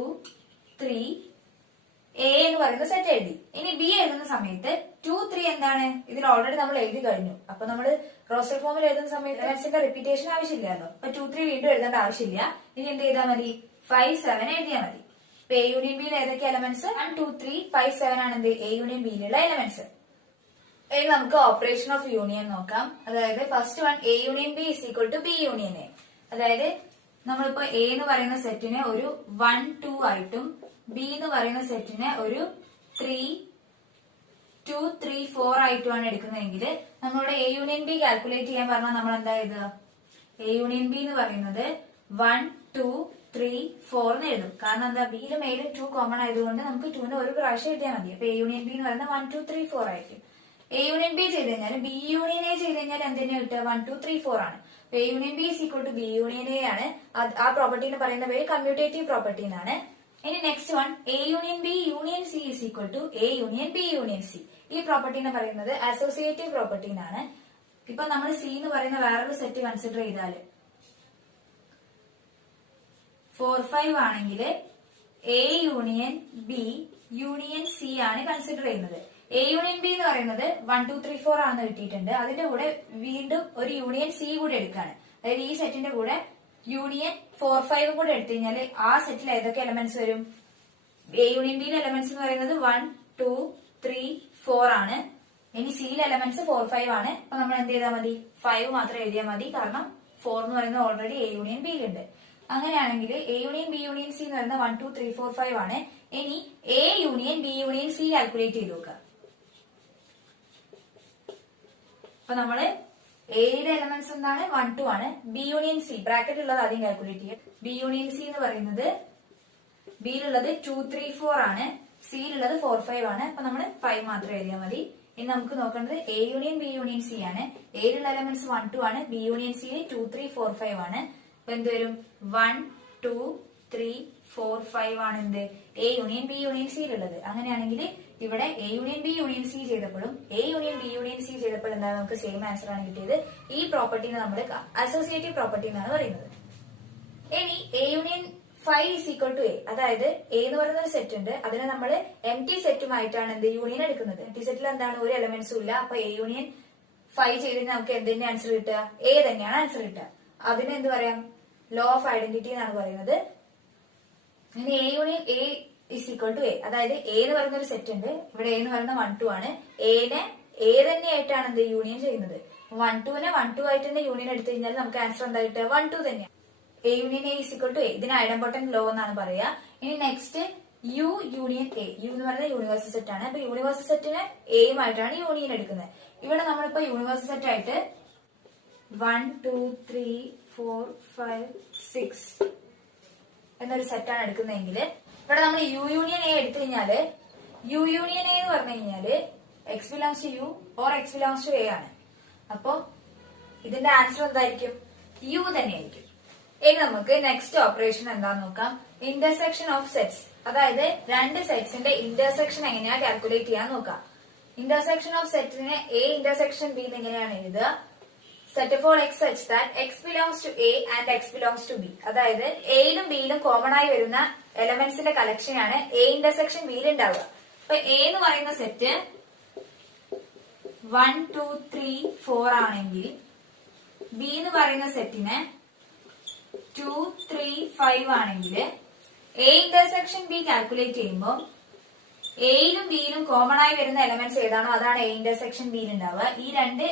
3 എ എന്ന് പറയുന്ന സെറ്റ് എഴുതി. ഇനി ബി എഴുതുന്ന സമയത്ത് 2 3 എന്താണ്? ഇതിൽ ഓൾറെഡി നമ്മൾ എഴുതി കഴിഞ്ഞു. അപ്പൊ നമ്മൾ റോസ്റ്റർ ഫോമിൽ എഴുതുന്ന സമയത്ത് എലമെന്റ്സിന്റെ റിപ്പീറ്റേഷൻ ആവശ്യമില്ലല്ലോ. അപ്പൊ 2 3 വീണ്ടും എഴുതേണ്ട ആവശ്യമില്ല. ഇനി എന്ത് ചെയ്താൽ മതി? 5 7 എഴുതിയാൽ മതി. ഇപ്പൊ എ യൂണിയൻ ബിയിൽ ഏതൊക്കെ എലമെന്റ്സ്? 1 2 3 5 7 ആണ് എന്ത്? എ യൂണിയൻ ബിയിലുള്ള എലമെന്റ്സ്. ഇനി നമുക്ക് ഓപ്പറേഷൻ ഓഫ് യൂണിയൻ നോക്കാം. അതായത് first one A union B is equal to B union A. അതായത് നമ്മളിപ്പോ എ എന്ന് പറയുന്ന സെറ്റിനെ ഒരു 1 2 ആയിട്ടും ബി എന്ന് പറയുന്ന സെറ്റിനെ ഒരു 3 2 3 4 ആയിട്ടുമാണ് എടുക്കുന്നതെങ്കിൽ നമ്മളുടെ എ യൂണിയൻ ബി കാൽക്കുലേറ്റ് ചെയ്യാൻ പറഞ്ഞാൽ നമ്മൾ എന്താ എഴുതുക? എ യൂണിയൻ ബി എന്ന് പറയുന്നത് 1 2 3 4 എന്ന് എഴുതും. കാരണം എന്താ, ബിയിലും എയിലും 2 കോമൺ ആയതുകൊണ്ട് നമുക്ക് 2ന് ഒരു പ്രാവശ്യം എഴുതിയാൽ മതി. അപ്പൊ എ യൂണിയൻ ബി എന്ന് പറയുന്നത് 1 2 3 4 ആയിരിക്കും. എ യൂണിയൻ ബി ചെയ്ത് കഴിഞ്ഞാൽ ബി യൂണിയൻ എ ചെയ്ത് കഴിഞ്ഞാൽ എന്തിനാ കിട്ടുക? 1 2 3 4 ആണ്. A union B is equal to B union A ആണ്. ആ പ്രോപ്പർട്ടിന്ന് പറയുന്ന പേര് കമ്മ്യൂട്ടേറ്റീവ് പ്രോപ്പർട്ടി എന്നാണ്. ഇനി next one, A union B union C is equal to A union B union C. ഈ പ്രോപ്പർട്ടിന്ന് പറയുന്നത് അസോസിയേറ്റീവ് പ്രോപ്പർട്ടി എന്നാണ്. ഇപ്പൊ നമ്മൾ സി എന്ന് പറയുന്ന വേറൊരു സെറ്റ് കൺസിഡർ ചെയ്താല് 4 5 ആണെങ്കിൽ A union B union C ആണ് കൺസിഡർ ചെയ്യുന്നത്. എ യൂണിയൻ ബി എന്ന് പറയുന്നത് 1 2 3 4 ആണെന്ന് കിട്ടിയിട്ടുണ്ട്. അതിന്റെ കൂടെ വീണ്ടും ഒരു യൂണിയൻ സി കൂടെ എടുക്കാണ്. അതായത് ഈ സെറ്റിന്റെ കൂടെ യൂണിയൻ 4 5 കൂടെ എടുത്തു കഴിഞ്ഞാൽ ആ സെറ്റിൽ ഏതൊക്കെ എലമെന്റ്സ് വരും? എ യൂണിയൻ ബിയിലെ എലമെന്റ്സ് എന്ന് പറയുന്നത് 1 2 3 4 ആണ്. ഇനി സിയിലെ എലമെന്റ്സ് 4 5 ആണ്. അപ്പൊ നമ്മൾ എന്ത് ചെയ്താൽ മതി? 5 മാത്രം എഴുതിയാൽ മതി. കാരണം 4 എന്ന് പറയുന്നത് ഓൾറെഡി എ യൂണിയൻ ബി ഉണ്ട്. അങ്ങനെയാണെങ്കിൽ A union B union C എന്ന് പറയുന്നത് 1 2 3 4 5 ആണ്. ഇനി A union B union C calculate ചെയ്ത് നോക്കുക. അപ്പൊ നമ്മള് എയുടെ എലമെന്റ്സ് എന്താണ്? 1 2 ആണ്. ബി യൂണിയൻ സി ബ്രാക്കറ്റ് ഉള്ളത് ആദ്യം കാൽക്കുലേറ്റ് ചെയ്യുക. ബി യൂണിയൻ സി എന്ന് പറയുന്നത് ബിയിലുള്ളത് 2 3 4 ആണ്. സിയിലുള്ളത് 4 5 ആണ്. അപ്പൊ നമ്മൾ 5 മാത്രം എഴുതിയാൽ മതി. ഇനി നമുക്ക് നോക്കേണ്ടത് A union B union C ആണ്. എയിലുള്ള എലമെന്റ്സ് 1 2 ആണ്. ബി യൂണിയൻ സിയിൽ 2 3 4 5 ആണ്. അപ്പൊ എന്ത് വരും? 1 2 3 4 5 ആണ് എന്ത്? എ യൂണിയൻ ബി യൂണിയൻ സിയിലുള്ളത്. അങ്ങനെയാണെങ്കിൽ ഇവിടെ A union B union C ചെയ്തപ്പോഴും A union B union C ചെയ്തപ്പോൾ എന്താണ് നമുക്ക് സെയിം ആൻസർ ആണ് കിട്ടിയത്. ഈ പ്രോപ്പർട്ടിനെ നമ്മൾ അസോസിയേറ്റീവ് പ്രോപ്പർട്ടി എന്നാണ് പറയുന്നത്. ഇനി A union 5 is equal to A, അതായത് എ എന്ന് പറയുന്ന ഒരു സെറ്റ് ഉണ്ട്. അതിനെ നമ്മൾ എം ടി സെറ്റുമായിട്ടാണ് എന്ത് യൂണിയൻ എടുക്കുന്നത്. എം ടി സെറ്റിൽ എന്താണ്? ഒരു എലമെന്റ്സും ഇല്ല. അപ്പൊ എ യൂണിയൻ 5 ചെയ്ത് കഴിഞ്ഞാൽ നമുക്ക് എന്തിന്റെ ആൻസർ കിട്ടുക? എ തന്നെയാണ് ആൻസർ കിട്ടുക. അതിന് എന്ത് പറയാം? ലോ ഓഫ് ഐഡന്റിറ്റി എന്നാണ് പറയുന്നത്. ഇനി A union A is equal to A, അതായത് എ എന്ന് പറയുന്ന ഒരു സെറ്റ് ഉണ്ട്. ഇവിടെ എ എന്ന് പറയുന്ന 1 2 ആണ്. എനെ എ തന്നെയായിട്ടാണ് എന്ത് യൂണിയൻ ചെയ്യുന്നത്. 1 2നെ 1 2 ആയിട്ട് തന്നെ യൂണിയൻ എടുത്തു കഴിഞ്ഞാൽ നമുക്ക് ആൻസർ എന്താ കിട്ടുക? 1 2 തന്നെയാണ്. A union A is equal to A. ഇതിന് ഐഡംപോർട്ടന്റ് ലോ എന്നാണ് പറയുക. ഇനി next U union A. U എന്ന് പറയുന്നത് യൂണിവേഴ്സൽ സെറ്റ് ആണ്. അപ്പൊ യൂണിവേഴ്സൽ സെറ്റിന് എയുമായിട്ടാണ് യൂണിയൻ എടുക്കുന്നത്. ഇവിടെ നമ്മളിപ്പോ യൂണിവേഴ്സൽ സെറ്റ് ആയിട്ട് 1 2 3 4 5 6 എന്നൊരു സെറ്റാണ് എടുക്കുന്നതെങ്കിൽ ഇവിടെ നമ്മൾ യു യൂണിയൻ എ എടുത്തു കഴിഞ്ഞാല് യു യൂണിയൻ എ എന്ന് പറഞ്ഞു കഴിഞ്ഞാല് x belongs to U or x belongs to A ആണ്. അപ്പൊ ഇതിന്റെ ആൻസർ എന്തായിരിക്കും? യു തന്നെയായിരിക്കും. ഇനി നമുക്ക് നെക്സ്റ്റ് ഓപ്പറേഷൻ എന്താന്ന് നോക്കാം. ഇന്റർസെക്ഷൻ ഓഫ് സെറ്റ്സ്, അതായത് രണ്ട് സെറ്റ്സിന്റെ ഇന്റർസെക്ഷൻ എങ്ങനെയാ കാൽക്കുലേറ്റ് ചെയ്യാൻ നോക്കാം. ഇന്റർസെക്ഷൻ ഓഫ് സെറ്റിനെ എ ഇന്റർസെക്ഷൻ ബി എന്ന് എങ്ങനെയാണ് എഴുതുക? Set of all x such that x belongs to A and x belongs to B, അതായത് എയിലും ബിയിലും കോമൺ ആയി വരുന്ന എലമെന്റ്സിന്റെ കളക്ഷൻ ആണ് എ ഇന്റർസെക്ഷൻ ബിയിൽ ഉണ്ടാവുക. അപ്പൊ എ എന്ന് പറയുന്ന സെറ്റ് 1 2 3 4 ആണെങ്കിൽ ബി എന്ന് പറയുന്ന സെറ്റിന് 2 3 5 ആണെങ്കിൽ എ ഇന്റർസെക്ഷൻ ബി കാൽക്കുലേറ്റ് ചെയ്യുമ്പോൾ എയിലും ബിയിലും കോമൺ ആയി വരുന്ന എലമെന്റ്സ് ഏതാണോ അതാണ് എ ഇന്റർസെക്ഷൻ ബിയിൽ ഉണ്ടാവുക. ഈ രണ്ട്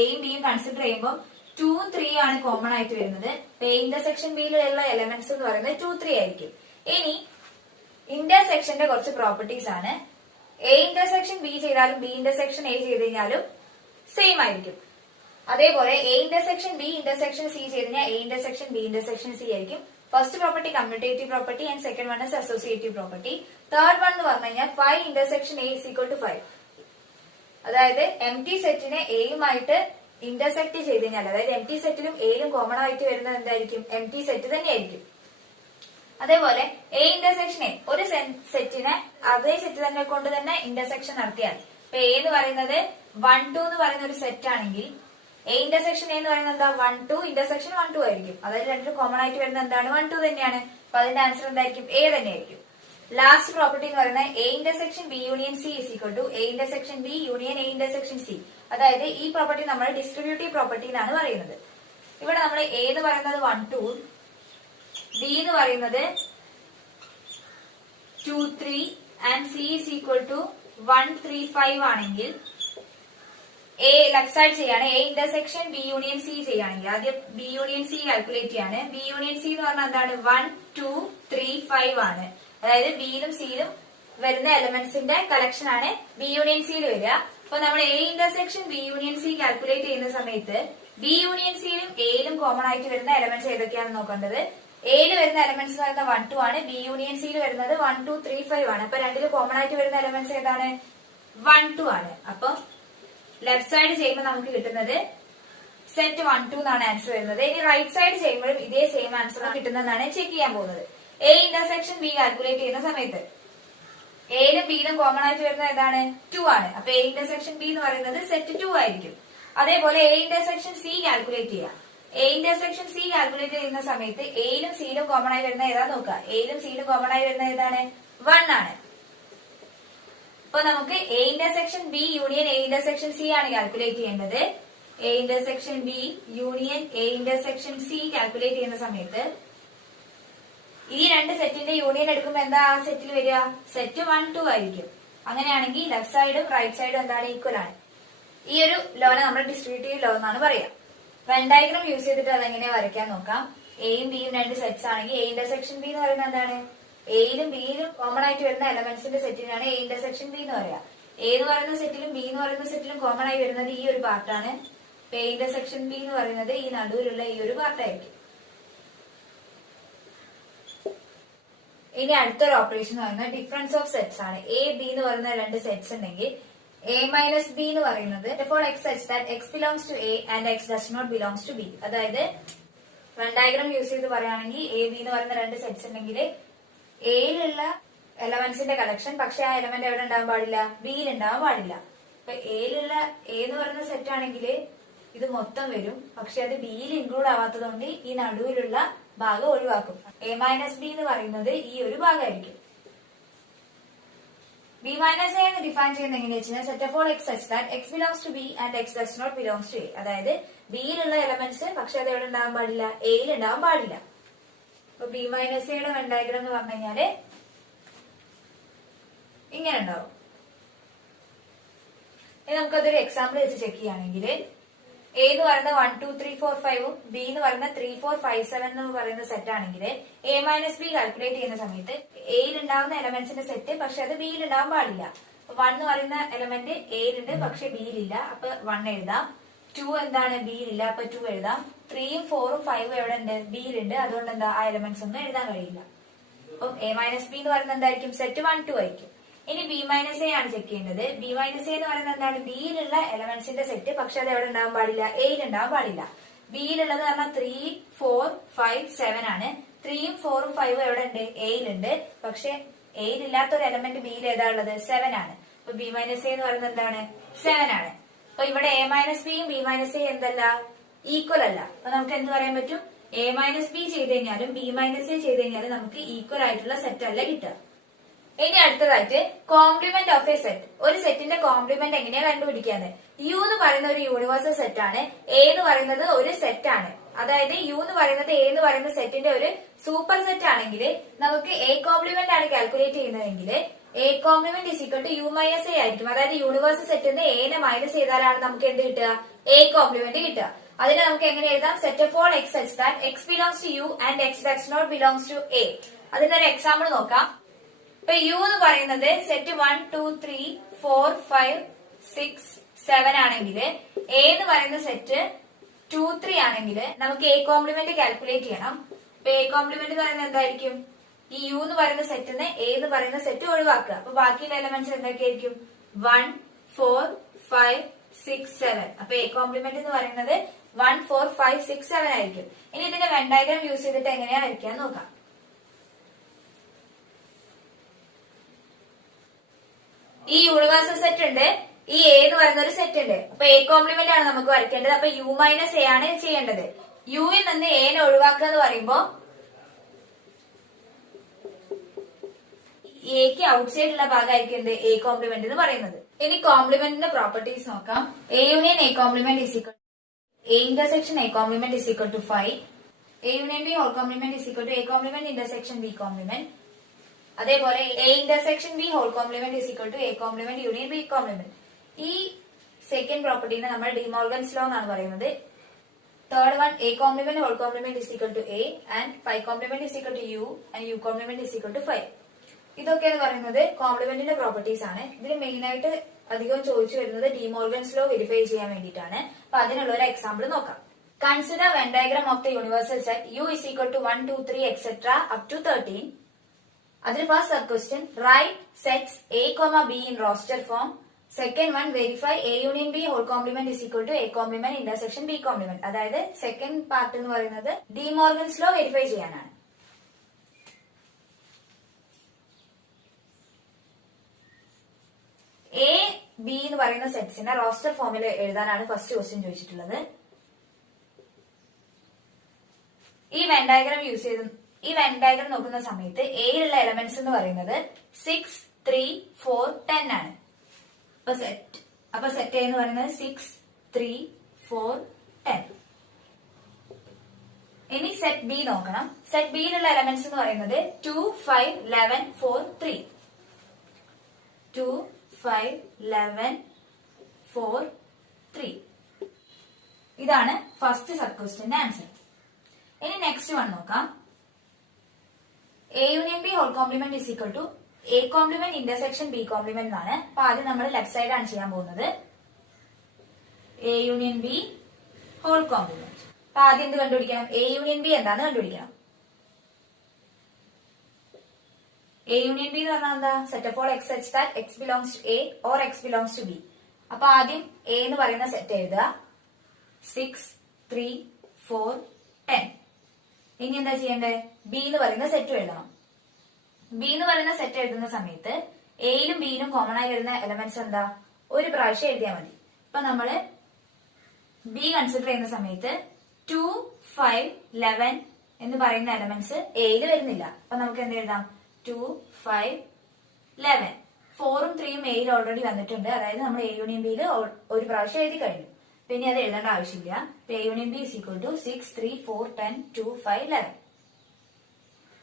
എയും ബിയും കൺസിഡർ ചെയ്യുമ്പോൾ 2 3 ആണ് കോമൺ ആയിട്ട് വരുന്നത്. എ ഇന്റർസെക്ഷൻ ബിയിലുള്ള എലമെന്റ്സ് എന്ന് പറയുന്നത് 2 3 ആയിരിക്കും. ഇനി ഇന്റർസെക്ഷന്റെ കുറച്ച് പ്രോപ്പർട്ടീസ് ആണ്. എ ഇന്റർസെക്ഷൻ ബി ചെയ്താലും ബി ഇന്റർസെക്ഷൻ എ ചെയ്ത് കഴിഞ്ഞാലും സെയിം ആയിരിക്കും. അതേപോലെ A intersection B intersection C ചെയ്ത് കഴിഞ്ഞാൽ A intersection B intersection C ആയിരിക്കും. First property commutative property and second one is associative property. Third one എന്ന് പറഞ്ഞു കഴിഞ്ഞാൽ 5 intersection A is equal to 5, അതായത് എം ടി സെറ്റിനെ എയുമായിട്ട് ഇന്റർസെക്ട് ചെയ്ത് കഴിഞ്ഞാൽ, അതായത് എം ടി സെറ്റിലും എയിലും കോമൺ ആയിട്ട് വരുന്നത് എന്തായിരിക്കും? എം ടി സെറ്റ് തന്നെയായിരിക്കും. അതേപോലെ എ ഇന്റർസെക്ഷൻ എ ഒരു സെറ്റിനെ അതേ സെറ്റ് തന്നെ കൊണ്ട് തന്നെ ഇന്റർസെക്ഷൻ നടത്തിയാൽ, ഇപ്പൊ എ എന്ന് പറയുന്നത് 1 2 എന്ന് പറയുന്ന ഒരു സെറ്റ് ആണെങ്കിൽ എ ഇന്റർസെക്ഷൻ എ എന്ന് പറയുന്നത് എന്താ? 1 2 ഇന്റർസെക്ഷൻ 1 2 ആയിരിക്കും. അതായത് രണ്ടിലും കോമൺ ആയിട്ട് വരുന്നത് എന്താണ്? 1 2 തന്നെയാണ്. അപ്പൊ അതിന്റെ ആൻസർ എന്തായിരിക്കും? എ തന്നെയായിരിക്കും. ലാസ്റ്റ് പ്രോപ്പർട്ടി എന്ന് പറയുന്നത് A intersection B union C is equal to A intersection B union A intersection C. അതായത് ഈ പ്രോപ്പർട്ടി നമ്മൾ ഡിസ്ട്രിബ്യൂട്ടീവ് പ്രോപ്പർട്ടി എന്നാണ് പറയുന്നത്. ഇവിടെ നമ്മൾ എ എന്ന് പറയുന്നത് 1 2, ബി എന്ന് പറയുന്നത് 2 3 and C is equal to 1 3 5 ആണെങ്കിൽ എ ലെഫ്റ്റ് സൈഡ് ചെയ്യാണ്. A intersection B union C ചെയ്യുകയാണെങ്കിൽ ആദ്യം ബി യൂണിയൻ സി കാൽക്കുലേറ്റ് ചെയ്യാണ്. ബി യൂണിയൻ സി എന്ന് പറഞ്ഞാൽ എന്താണ്? 1 2 3 5 ആണ്. അതായത് ബിയിലും സിയിലും വരുന്ന എലമെന്റ്സിന്റെ കളക്ഷൻ ആണ് ബി യൂണിയൻ സിയിൽ വരിക. അപ്പൊ നമ്മൾ A intersection B union C calculate ചെയ്യുന്ന സമയത്ത് ബി യൂണിയൻ സിയിലും എയിലും കോമൺ ആയിട്ട് വരുന്ന എലമെന്റ്സ് ഏതൊക്കെയാണെന്ന് നോക്കേണ്ടത്. എയിൽ വരുന്ന എലമെന്റ്സ് എന്ന് പറയുന്നത് 1 2 ആണ്. ബി യൂണിയൻ സിയിൽ വരുന്നത് 1 2 3 5 ആണ്. അപ്പൊ രണ്ടിലും കോമൺ ആയിട്ട് വരുന്ന എലമെന്റ്സ് ഏതാണ്? 1 2 ആണ്. അപ്പൊ ലെഫ്റ്റ് സൈഡ് ചെയ്യുമ്പോൾ നമുക്ക് കിട്ടുന്നത് സെറ്റ് 1 2 എന്നാണ് ആൻസർ വരുന്നത്. ഇനി റൈറ്റ് സൈഡ് ചെയ്യുമ്പോഴും ഇതേ സെയിം ആൻസർ കിട്ടുന്നതാണ് ചെക്ക് ചെയ്യാൻ പോകുന്നത്. എ ഇന്റർസെക്ഷൻ ബി കാൽക്കുലേറ്റ് ചെയ്യുന്ന സമയത്ത് എയിലും ബിയിലും കോമൺ ആയിട്ട് വരുന്നത് ഏതാണ്? 2 ആണ്. അപ്പൊ എ ഇന്റർസെക്ഷൻ ബി എന്ന് പറയുന്നത് സെറ്റ് 2 ആയിരിക്കും. അതേപോലെ എ ഇന്റർസെക്ഷൻ സി കാൽക്കുലേറ്റ് ചെയ്യാം. എ ഇന്റർസെക്ഷൻ സി കാൽക്കുലേറ്റ് ചെയ്യുന്ന സമയത്ത് എയിലും സിയിലും കോമൺ ആയി വരുന്ന ഏതാ നോക്കുക. എയിലും സിയിലും കോമൺ ആയി വരുന്ന ഏതാണ്? 1 ആണ്. അപ്പൊ നമുക്ക് A intersection B union A intersection C ആണ് കാൽക്കുലേറ്റ് ചെയ്യേണ്ടത്. A intersection B union A intersection C calculate ചെയ്യുന്ന സമയത്ത് ഈ രണ്ട് സെറ്റിന്റെ യൂണിയൻ എടുക്കുമ്പോൾ എന്താ ആ സെറ്റിൽ വരിക? സെറ്റ് 1 2 ആയിരിക്കും. അങ്ങനെയാണെങ്കിൽ ലെഫ്റ്റ് സൈഡും റൈറ്റ് സൈഡും എന്താണ്? ഈക്വൽ ആണ്. ഈ ഒരു ലോനെ നമ്മൾ ഡിസ്ട്രിബ്യൂട്ടീവ് ലോ എന്നാണ് പറയാം. വെൻ ഡയഗ്രാം യൂസ് ചെയ്തിട്ട് അതെങ്ങനെ വരയ്ക്കാൻ നോക്കാം. എയും ബിയും രണ്ട് സെറ്റ്സ് ആണെങ്കിൽ എ ഇന്റർസെക്ഷൻ ബി എന്ന് പറയുന്നത് എന്താണ്? എയിലും ബിയിലും കോമൺ ആയിട്ട് വരുന്ന എലമെന്റ്സിന്റെ സെറ്റിനാണ് എ ഇന്റർസെക്ഷൻ ബി എന്ന് പറയാം. എ എന്ന് പറയുന്ന സെറ്റിലും ബി എന്ന് പറയുന്ന സെറ്റിലും കോമൺ ആയി വരുന്നത് ഈ ഒരു പാർട്ടാണ്. എ ഇന്റർസെക്ഷൻ ബി എന്ന് പറയുന്നത് ഈ നടുവിലുള്ള ഈ ഒരു പാർട്ടായിരിക്കും. ഇനി അടുത്തൊരു ഓപ്പറേഷൻ എന്ന് പറയുന്നത് ഡിഫറൻസ് ഓഫ് സെറ്റ്സ് ആണ്. എ ബി എന്ന് പറയുന്ന രണ്ട് സെറ്റ്സ് ഉണ്ടെങ്കിൽ എ മൈനസ് ബി എന്ന് പറയുന്നത് for x such that x belongs to A and x does not belongs to B. അതായത് വെൻ ഡയഗ്രാം യൂസ് ചെയ്ത് പറയുകയാണെങ്കിൽ എ ബി എന്ന് പറയുന്ന രണ്ട് സെറ്റ്സ് ഉണ്ടെങ്കിൽ എയിലുള്ള എലമെന്റ്സിന്റെ കളക്ഷൻ പക്ഷെ ആ എലമെന്റ് എവിടെ ഉണ്ടാവാൻ പാടില്ല? ബിയിൽ ഉണ്ടാവാൻ പാടില്ല. ഇപ്പൊ എയിലുള്ള എ എന്ന് പറയുന്ന സെറ്റ് ആണെങ്കിൽ ഇത് മൊത്തം വരും. പക്ഷെ അത് ബിയിൽ ഇൻക്ലൂഡ് ആവാത്തതുകൊണ്ട് ഈ നടുവിലുള്ള ഭാഗം ഒഴിവാക്കും. എ മൈനസ് ബി എന്ന് പറയുന്നത് ഈ ഒരു ഭാഗമായിരിക്കും. ബി മൈനസ് എ എന്ന് ഡിഫൈൻ ചെയ്യുന്നത് എങ്ങനെയാ വെച്ചാൽ set of all x such that x belongs to B and x does not belongs to A. അതായത് ബിയിലുള്ള എലമെന്റ്സ് പക്ഷെ അത് എവിടെ ഉണ്ടാവാൻ പാടില്ല? എയിൽ ഉണ്ടാവാൻ പാടില്ല. അപ്പൊ ബി മൈനസ് എയുടെ വെൻ ഡയഗ്രാം എന്ന് പറഞ്ഞു കഴിഞ്ഞാല് ഇങ്ങനെ ഉണ്ടാവും. ഇനി നമുക്കതൊരു എക്സാമ്പിൾ വെച്ച് ചെക്ക് ചെയ്യുകയാണെങ്കിൽ എ എന്ന് പറയുന്നത് 1 2 3 4 5 ബി എന്ന് പറയുന്നത് 3 4 5 7 എന്ന് പറയുന്ന സെറ്റ് ആണെങ്കിൽ എ മൈനസ് ബി കാൽക്കുലേറ്റ് ചെയ്യുന്ന സമയത്ത് എയിൽ ഉണ്ടാവുന്ന എലമെന്റ്സിന്റെ സെറ്റ് പക്ഷെ അത് ബിയിൽ ഉണ്ടാവാൻ പാടില്ല. 1 എന്ന് പറയുന്ന എലമെന്റ് എയിലുണ്ട് പക്ഷെ ബിയിലില്ല. അപ്പൊ 1 എഴുതാം. 2 എന്താണ്? ബിയിലില്ല. അപ്പൊ 2 എഴുതാം. 3ഉം 4ഉം 5ഉം എവിടെ ഉണ്ട്? ബിയിലുണ്ട്. അതുകൊണ്ട് എന്താ ആ എലമെന്റ്സ് ഒന്നും എഴുതാൻ കഴിയില്ല. അപ്പം എ മൈനസ് ബി എന്ന് പറയുന്നത് എന്തായിരിക്കും? സെറ്റ് 1 2 ആയിരിക്കും. ഇനി ബി മൈനസ് എ ആണ് ചെക്ക് ചെയ്യേണ്ടത്. ബി മൈനസ് എ എന്ന് പറയുന്നത് എന്താണ്? ബിയിലുള്ള എലമെന്റ്സിന്റെ സെറ്റ് പക്ഷെ അത് എവിടെ ഉണ്ടാവാൻ പാടില്ല? എയിൽ ഉണ്ടാവാൻ പാടില്ല. ബിയിലുള്ളത് പറഞ്ഞാൽ 3 4 5 7 ആണ്. 3ഉം 4ഉം 5ഉം എവിടെ ഉണ്ട്? എയിലുണ്ട്. പക്ഷെ എയിലില്ലാത്ത ഒരു എലമെന്റ് ബിയിൽ ഏതാ ഉള്ളത്? 7 ആണ്. അപ്പൊ ബി മൈനസ് എ എന്ന് പറയുന്നത് എന്താണ്? 7 ആണ്. അപ്പൊ ഇവിടെ എ മൈനസ് ബിയും ബി മൈനസ് എ എന്തല്ല? ഈക്വൽ അല്ല. അപ്പൊ നമുക്ക് എന്ത് പറയാൻ പറ്റും? എ മൈനസ് ബി ചെയ്ത് കഴിഞ്ഞാലും ബി മൈനസ് എ ചെയ്ത് കഴിഞ്ഞാലും നമുക്ക് ഈക്വൽ ആയിട്ടുള്ള സെറ്റ് അല്ല കിട്ടുക. ഇനി അടുത്തതായിട്ട് കോംപ്ലിമെന്റ് ഓഫ് എ സെറ്റ്. ഒരു സെറ്റിന്റെ കോംപ്ലിമെന്റ് എങ്ങനെയാ കണ്ടുപിടിക്കാന്ന്? യു എന്ന് പറയുന്ന ഒരു യൂണിവേഴ്സൽ സെറ്റ് ആണ്. എ എന്ന് പറയുന്നത് ഒരു സെറ്റ് ആണ്. അതായത് യു എന്ന് പറയുന്നത് എ എന്ന് പറയുന്ന സെറ്റിന്റെ ഒരു സൂപ്പർ സെറ്റ് ആണെങ്കിൽ നമുക്ക് എ കോംപ്ലിമെന്റ് ആണ് കാൽക്കുലേറ്റ് ചെയ്യുന്നതെങ്കിൽ A complement is equal to U minus A ആയിരിക്കും. അതായത് യൂണിവേഴ്സൽ സെറ്റിൽ നിന്ന് എനെ മൈനസ് ചെയ്താലാണ് നമുക്ക് എന്ത് കിട്ടുക? എ കോംപ്ലിമെന്റ് കിട്ടുക. അതിനെ നമുക്ക് എങ്ങനെ എഴുതാം? Set of all x such that x belongs to U and x does not belongs to A. അതിന്റെ ഒരു എക്സാമ്പിൾ നോക്കാം. ഇപ്പൊ യു എന്ന് പറയുന്നത് സെറ്റ് 1 2 3 4 5 6 7 ആണെങ്കിൽ എ എന്ന് പറയുന്ന സെറ്റ് 2 3 ആണെങ്കിൽ നമുക്ക് എ കോംപ്ലിമെന്റ് കാൽക്കുലേറ്റ് ചെയ്യണം. അപ്പൊ എ കോംപ്ലിമെന്റ് എന്ന് പറയുന്നത് എന്തായിരിക്കും? ഈ യു എന്ന് പറയുന്ന സെറ്റിന് എ എന്ന് പറയുന്ന സെറ്റ് ഒഴിവാക്കുക. അപ്പൊ ബാക്കിയുള്ള എലമെന്റ്സ് എന്തൊക്കെയായിരിക്കും? 1 4 5 6 7. അപ്പൊ എ കോംപ്ലിമെന്റ് എന്ന് പറയുന്നത് 1 4 5 6 7 ആയിരിക്കും. ഇനി ഇതിന്റെ വെൻ ഡയഗ്രാം യൂസ് ചെയ്തിട്ട് എങ്ങനെയാ വരയ്ക്കാൻ നോക്കാം. ഈ യൂണിവേഴ്സൽ സെറ്റ് ഉണ്ട്. ഈ എ എന്ന് പറയുന്ന ഒരു സെറ്റ് ഉണ്ട്. അപ്പൊ എ കോംപ്ലിമെന്റ് ആണ് നമുക്ക് വരയ്ക്കേണ്ടത്. അപ്പൊ യു മൈനസ് എ ആണ് ചെയ്യേണ്ടത്. യുവിൽ നിന്ന് എനെ ഒഴിവാക്കുക എന്ന് പറയുമ്പോ എക്ക് ഔട്ട്സൈഡ് ഉള്ള ഭാഗമായിരിക്കും എന്ത്? എ കോംപ്ലിമെന്റ് എന്ന് പറയുന്നത്. ഇനി കോംപ്ലിമെന്റിന്റെ പ്രോപ്പർട്ടീസ് നോക്കാം. A union A complement is equal A intersection A complement is equal to 5. A union B whole complement is equal to A complement intersection B complement. അതേപോലെ A intersection B whole complement is equal to A complement union B complement. ഈ second പ്രോപ്പർട്ടീനെ നമ്മൾ De Morgan's law എന്നാണ് പറയുന്നത്. Third one, A complement whole complement is equal to A and 5 complement is equal to U and U complement is equal to 5. ഇതൊക്കെ എന്ന് പറയുന്നത് കോംപ്ലിമെന്റിന്റെ properties ആണ്. ഇതിൽ മെയിൻ ആയിട്ട് അധികം ചോദിച്ചു വരുന്നത് ഡിമോർഗൻസ് ലോ വെരിഫൈ ചെയ്യാൻ വേണ്ടിയിട്ടാണ്. അപ്പൊ അതിനുള്ള ഒരു എക്സാമ്പിൾ നോക്കാം. Consider Venn diagram of the universal set U is equal to 1 2 3 etcetera up to 13. അതിൽ first sub question write sets A comma B in roster form. Second one verify A union B whole complement is equal to A complement intersection B complement. അതായത് second part എന്ന് പറയുന്നത് De Morgan's law verify ചെയ്യാനാണ്. A B എന്ന് പറയുന്ന സെറ്റ്സിനെ roster ഫോമിൽ എഴുതാനാണ് first question ചോദിച്ചിട്ടുള്ളത്. ഈ വെൻ ഡയഗ്രാം നോക്കുന്ന സമയത്ത് എയിലുള്ള എലമെന്റ്സ് എന്ന് പറയുന്നത് 6 3 4 10 ആണ്. അപ്പൊ സെറ്റ് എന്ന് പറയുന്നത് 6 3 4 10. ഇനി സെറ്റ് ബി നോക്കണം. സെറ്റ് ബിയിലുള്ള എലമെന്റ്സ് എന്ന് പറയുന്നത് 2 5 11 4 3. 2 5 11 4 3. ഇതാണ് ഫസ്റ്റ് സബ് ക്വസ്റ്റ്യന്റെ ആൻസർ. ഇനി നെക്സ്റ്റ് വൺ നോക്കാം. A union B whole complement is equal to A complement intersection B complement എന്നാണ്. അപ്പൊ ആദ്യം നമ്മൾ ലെഫ്റ്റ് സൈഡ് ആണ് ചെയ്യാൻ പോകുന്നത്. A union B whole complement. അപ്പൊ ആദ്യം എന്ത് കണ്ടുപിടിക്കണം? എ യൂണിയൻ ബി എന്താന്ന് കണ്ടുപിടിക്കണം. എ യൂണിയൻ ബി എന്ന് പറഞ്ഞാൽ എന്താ? Set of all x such that x belongs to A or x belongs to B. അപ്പൊ ആദ്യം എ എന്ന് പറയുന്ന സെറ്റ് എഴുതുക. 6 3 4 10. ഇനി എന്താ ചെയ്യേണ്ടത്? ബി എന്ന് പറയുന്ന സെറ്റ് എഴുതണം. ബി എന്ന് പറയുന്ന സെറ്റ് എഴുതുന്ന സമയത്ത് എയിലും ബിയിലും കോമൺ ആയി വരുന്ന എലമെന്റ്സ് എന്താ? ഒരു പ്രാവശ്യം എഴുതിയാൽ മതി. അപ്പൊ നമ്മള് ബി കൺസിഡർ ചെയ്യുന്ന സമയത്ത് 2 5 11 എന്ന് പറയുന്ന എലമെന്റ്സ് എയിൽ വരുന്നില്ല. അപ്പൊ നമുക്ക് എന്ത് എഴുതാം? 2 5 11. 4ഉം 3ഉം എയിൽ ഓൾറെഡി വന്നിട്ടുണ്ട്. അതായത് നമ്മൾ എ യൂണിയൻ ബിയിൽ ഒരു പ്രാവശ്യം എഴുതി കഴിഞ്ഞു. പിന്നെ അത് എഴുതേണ്ട ആവശ്യമില്ല. A union B is equal to 6 3 4 10 2 5 11.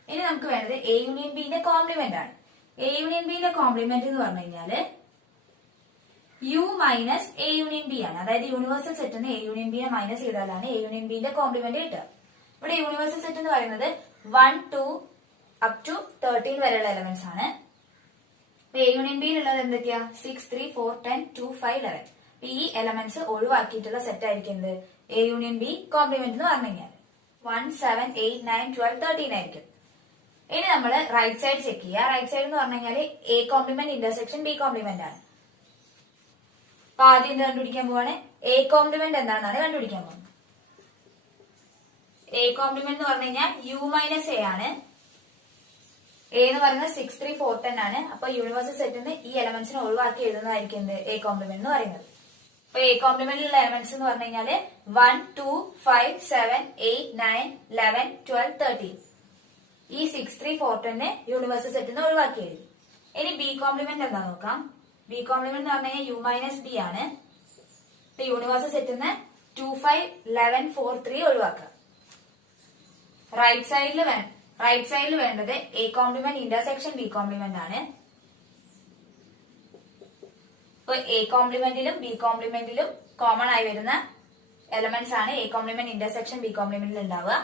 ഇനി നമുക്ക് വേണ്ടത് എ യൂണിയൻ ബിന്റെ കോംപ്ലിമെന്റ് ആണ്. എ യൂണിയൻ ബിന്റെ കോംപ്ലിമെന്റ് എന്ന് പറഞ്ഞു കഴിഞ്ഞാല് U minus A union B ആണ്. അതായത് യൂണിവേഴ്സൽ സെറ്റ് നിന്ന് എ യൂണിയൻ ബിയെ മൈനസ് ചെയ്താലാണ് എ യൂണിയൻ ബിന്റെ കോംപ്ലിമെന്റ് കിട്ടുക. ഇവിടെ യൂണിവേഴ്സൽ സെറ്റ് എന്ന് പറയുന്നത് 1 2 അപ് ടു 13 വരെയുള്ള എലമെന്റ്സ് ആണ്. എ യൂണിയൻ ബിയിലുള്ളത് എന്തൊക്കെയാ? 6 3 4 10 2 5 11. ഈ എലമെന്റ്സ് ഒഴിവാക്കിയിട്ടുള്ള സെറ്റ് ആയിരിക്കും എന്ത്? എ യൂണിയൻ ബി കോംപ്ലിമെന്റ് എന്ന് പറഞ്ഞു കഴിഞ്ഞാൽ 1 7 8 9 12 13 ആയിരിക്കും. ഇനി നമ്മൾ റൈറ്റ് സൈഡ് ചെക്ക് ചെയ്യുക. റൈറ്റ് സൈഡ് എന്ന് പറഞ്ഞു കഴിഞ്ഞാൽ A complement intersection B complement ആണ്. അപ്പൊ ആദ്യം എന്ത് കണ്ടുപിടിക്കാൻ പോവാണ്? എ കോംപ്ലിമെന്റ് എന്താണെന്നാണ് കണ്ടുപിടിക്കാൻ പോകുന്നത്. എ കോംപ്ലിമെന്റ് എന്ന് പറഞ്ഞു കഴിഞ്ഞാൽ യു മൈനസ് എ ആണ്. എ എന്ന് പറയുന്നത് 6 3 4 10 ആണ്. അപ്പൊ യൂണിവേഴ്സൽ സെറ്റിൽ നിന്ന് ഈ എലമെന്റ്സിനെ ഒഴിവാക്കി എഴുതുന്നതായിരിക്കും എ കോംപ്ലിമെന്റ് എന്ന് പറയുന്നത്. അപ്പൊ എ കോംപ്ലിമെന്റിലുള്ള എലമെന്റ്സ് എന്ന് പറഞ്ഞു കഴിഞ്ഞാല് 1 2 5 7 8 9 11 12 13. ഈ 6 3 4 10 യൂണിവേഴ്സൽ സെറ്റിൽ നിന്ന് ഒഴിവാക്കി എഴുതി. ഇനി ബി കോംപ്ലിമെന്റ് എന്താ നോക്കാം. ബി കോംപ്ലിമെന്റ് എന്ന് പറഞ്ഞു കഴിഞ്ഞാൽ യു മൈനസ് ബി ആണ്. യൂണിവേഴ്സൽ സെറ്റിൽ നിന്ന് 2 5 11 4 3 ഒഴിവാക്കുക. റൈറ്റ് സൈഡിൽ വേണ്ടത് A complement intersection B complement ആണ്. ഇപ്പൊ എ കോംപ്ലിമെന്റിലും ബി കോംപ്ലിമെന്റിലും കോമൺ ആയി വരുന്ന എലമെന്റ്സ് ആണ് എ കോംപ്ലിമെന്റ് ഇന്റർസെക്ഷൻ ബി കോംപ്ലിമെന്റിൽ ഉണ്ടാവുക.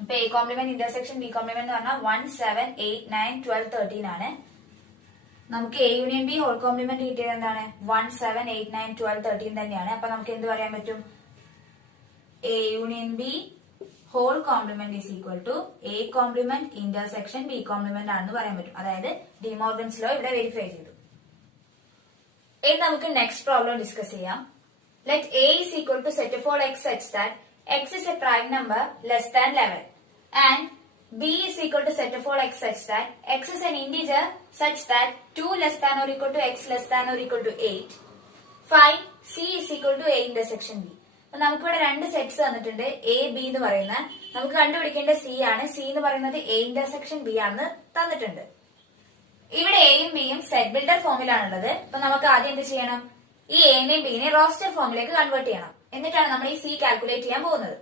ഇപ്പൊ A complement intersection B complement എന്ന് പറഞ്ഞാൽ 1 7 8 9 12 13 ആണ്. നമുക്ക് A union B whole complement കിട്ടിയത് എന്താണ്? 1 7 8 9 12 13 തന്നെയാണ്. അപ്പൊ നമുക്ക് എന്ത് പറയാൻ പറ്റും? A union B whole complement is equal to A complement intersection B complement ആണെന്ന് പറയാൻ പറ്റും. അതായത് ഡിമോർഗൻസ് ലോ ഇവിടെ വെരിഫൈ ചെയ്തു. ഇനി നമുക്ക് നെക്സ്റ്റ് പ്രോബ്ലം ഡിസ്കസ് ചെയ്യാം. Let A is equal to set of all x such that x is a prime number less than 11 and b is equal to set of all x such that x is an integer such that 2 less than or equal to x less than or equal to 8. Find c is equal to a intersection b. അപ്പൊ നമുക്കിവിടെ രണ്ട് sets തന്നിട്ടുണ്ട്, A B എന്ന് പറയുന്ന. നമുക്ക് കണ്ടുപിടിക്കേണ്ട C ആണ്. C എന്ന് പറയുന്നത് എ ഇന്റർസെക്ഷൻ ബി ആണെന്ന് തന്നിട്ടുണ്ട്. ഇവിടെ എയും ബിയും സെറ്റ് ബിൽഡർ ഫോമിലാണുള്ളത്. അപ്പൊ നമുക്ക് ആദ്യം എന്ത് ചെയ്യണം? ഈ എനെയും ബിനെ റോസ്റ്റർ ഫോമിലേക്ക് കൺവേർട്ട് ചെയ്യണം. എന്നിട്ടാണ് നമ്മൾ ഈ സി കാൽക്കുലേറ്റ് ചെയ്യാൻ പോകുന്നത്.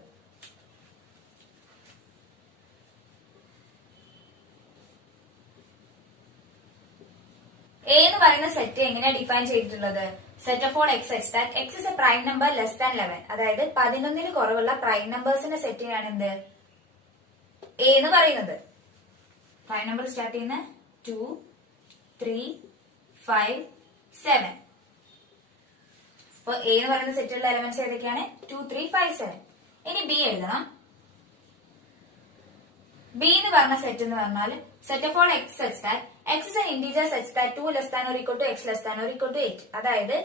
എ എന്ന് പറയുന്ന സെറ്റ് എങ്ങനെയാണ് ഡിഫൈൻ ചെയ്തിട്ടുള്ളത്? Set of all x such that x is A prime number less than 11. അതായത് 11 കുറവുള്ള പ്രൈം നമ്പേഴ്സിന്റെ സെറ്റിനാണ് എന്ത് എ എന്ന് പറയുന്നത്. പ്രൈം നമ്പർ സ്റ്റാർട്ട് ചെയ്യുന്ന 2, 3, 5, 7. അപ്പൊ എ എന്ന് പറയുന്ന സെറ്റിലുള്ള എലമെന്റ്സ് ഏതൊക്കെയാണ്? 2, 3, 5, 7. ഇനി ബി എഴുതണം. ബി എന്ന് പറഞ്ഞ സെറ്റ് എന്ന് പറഞ്ഞാൽ set of all x such that x is an integer such that 2 less than or equal to x less than or equal to 8. അതായത്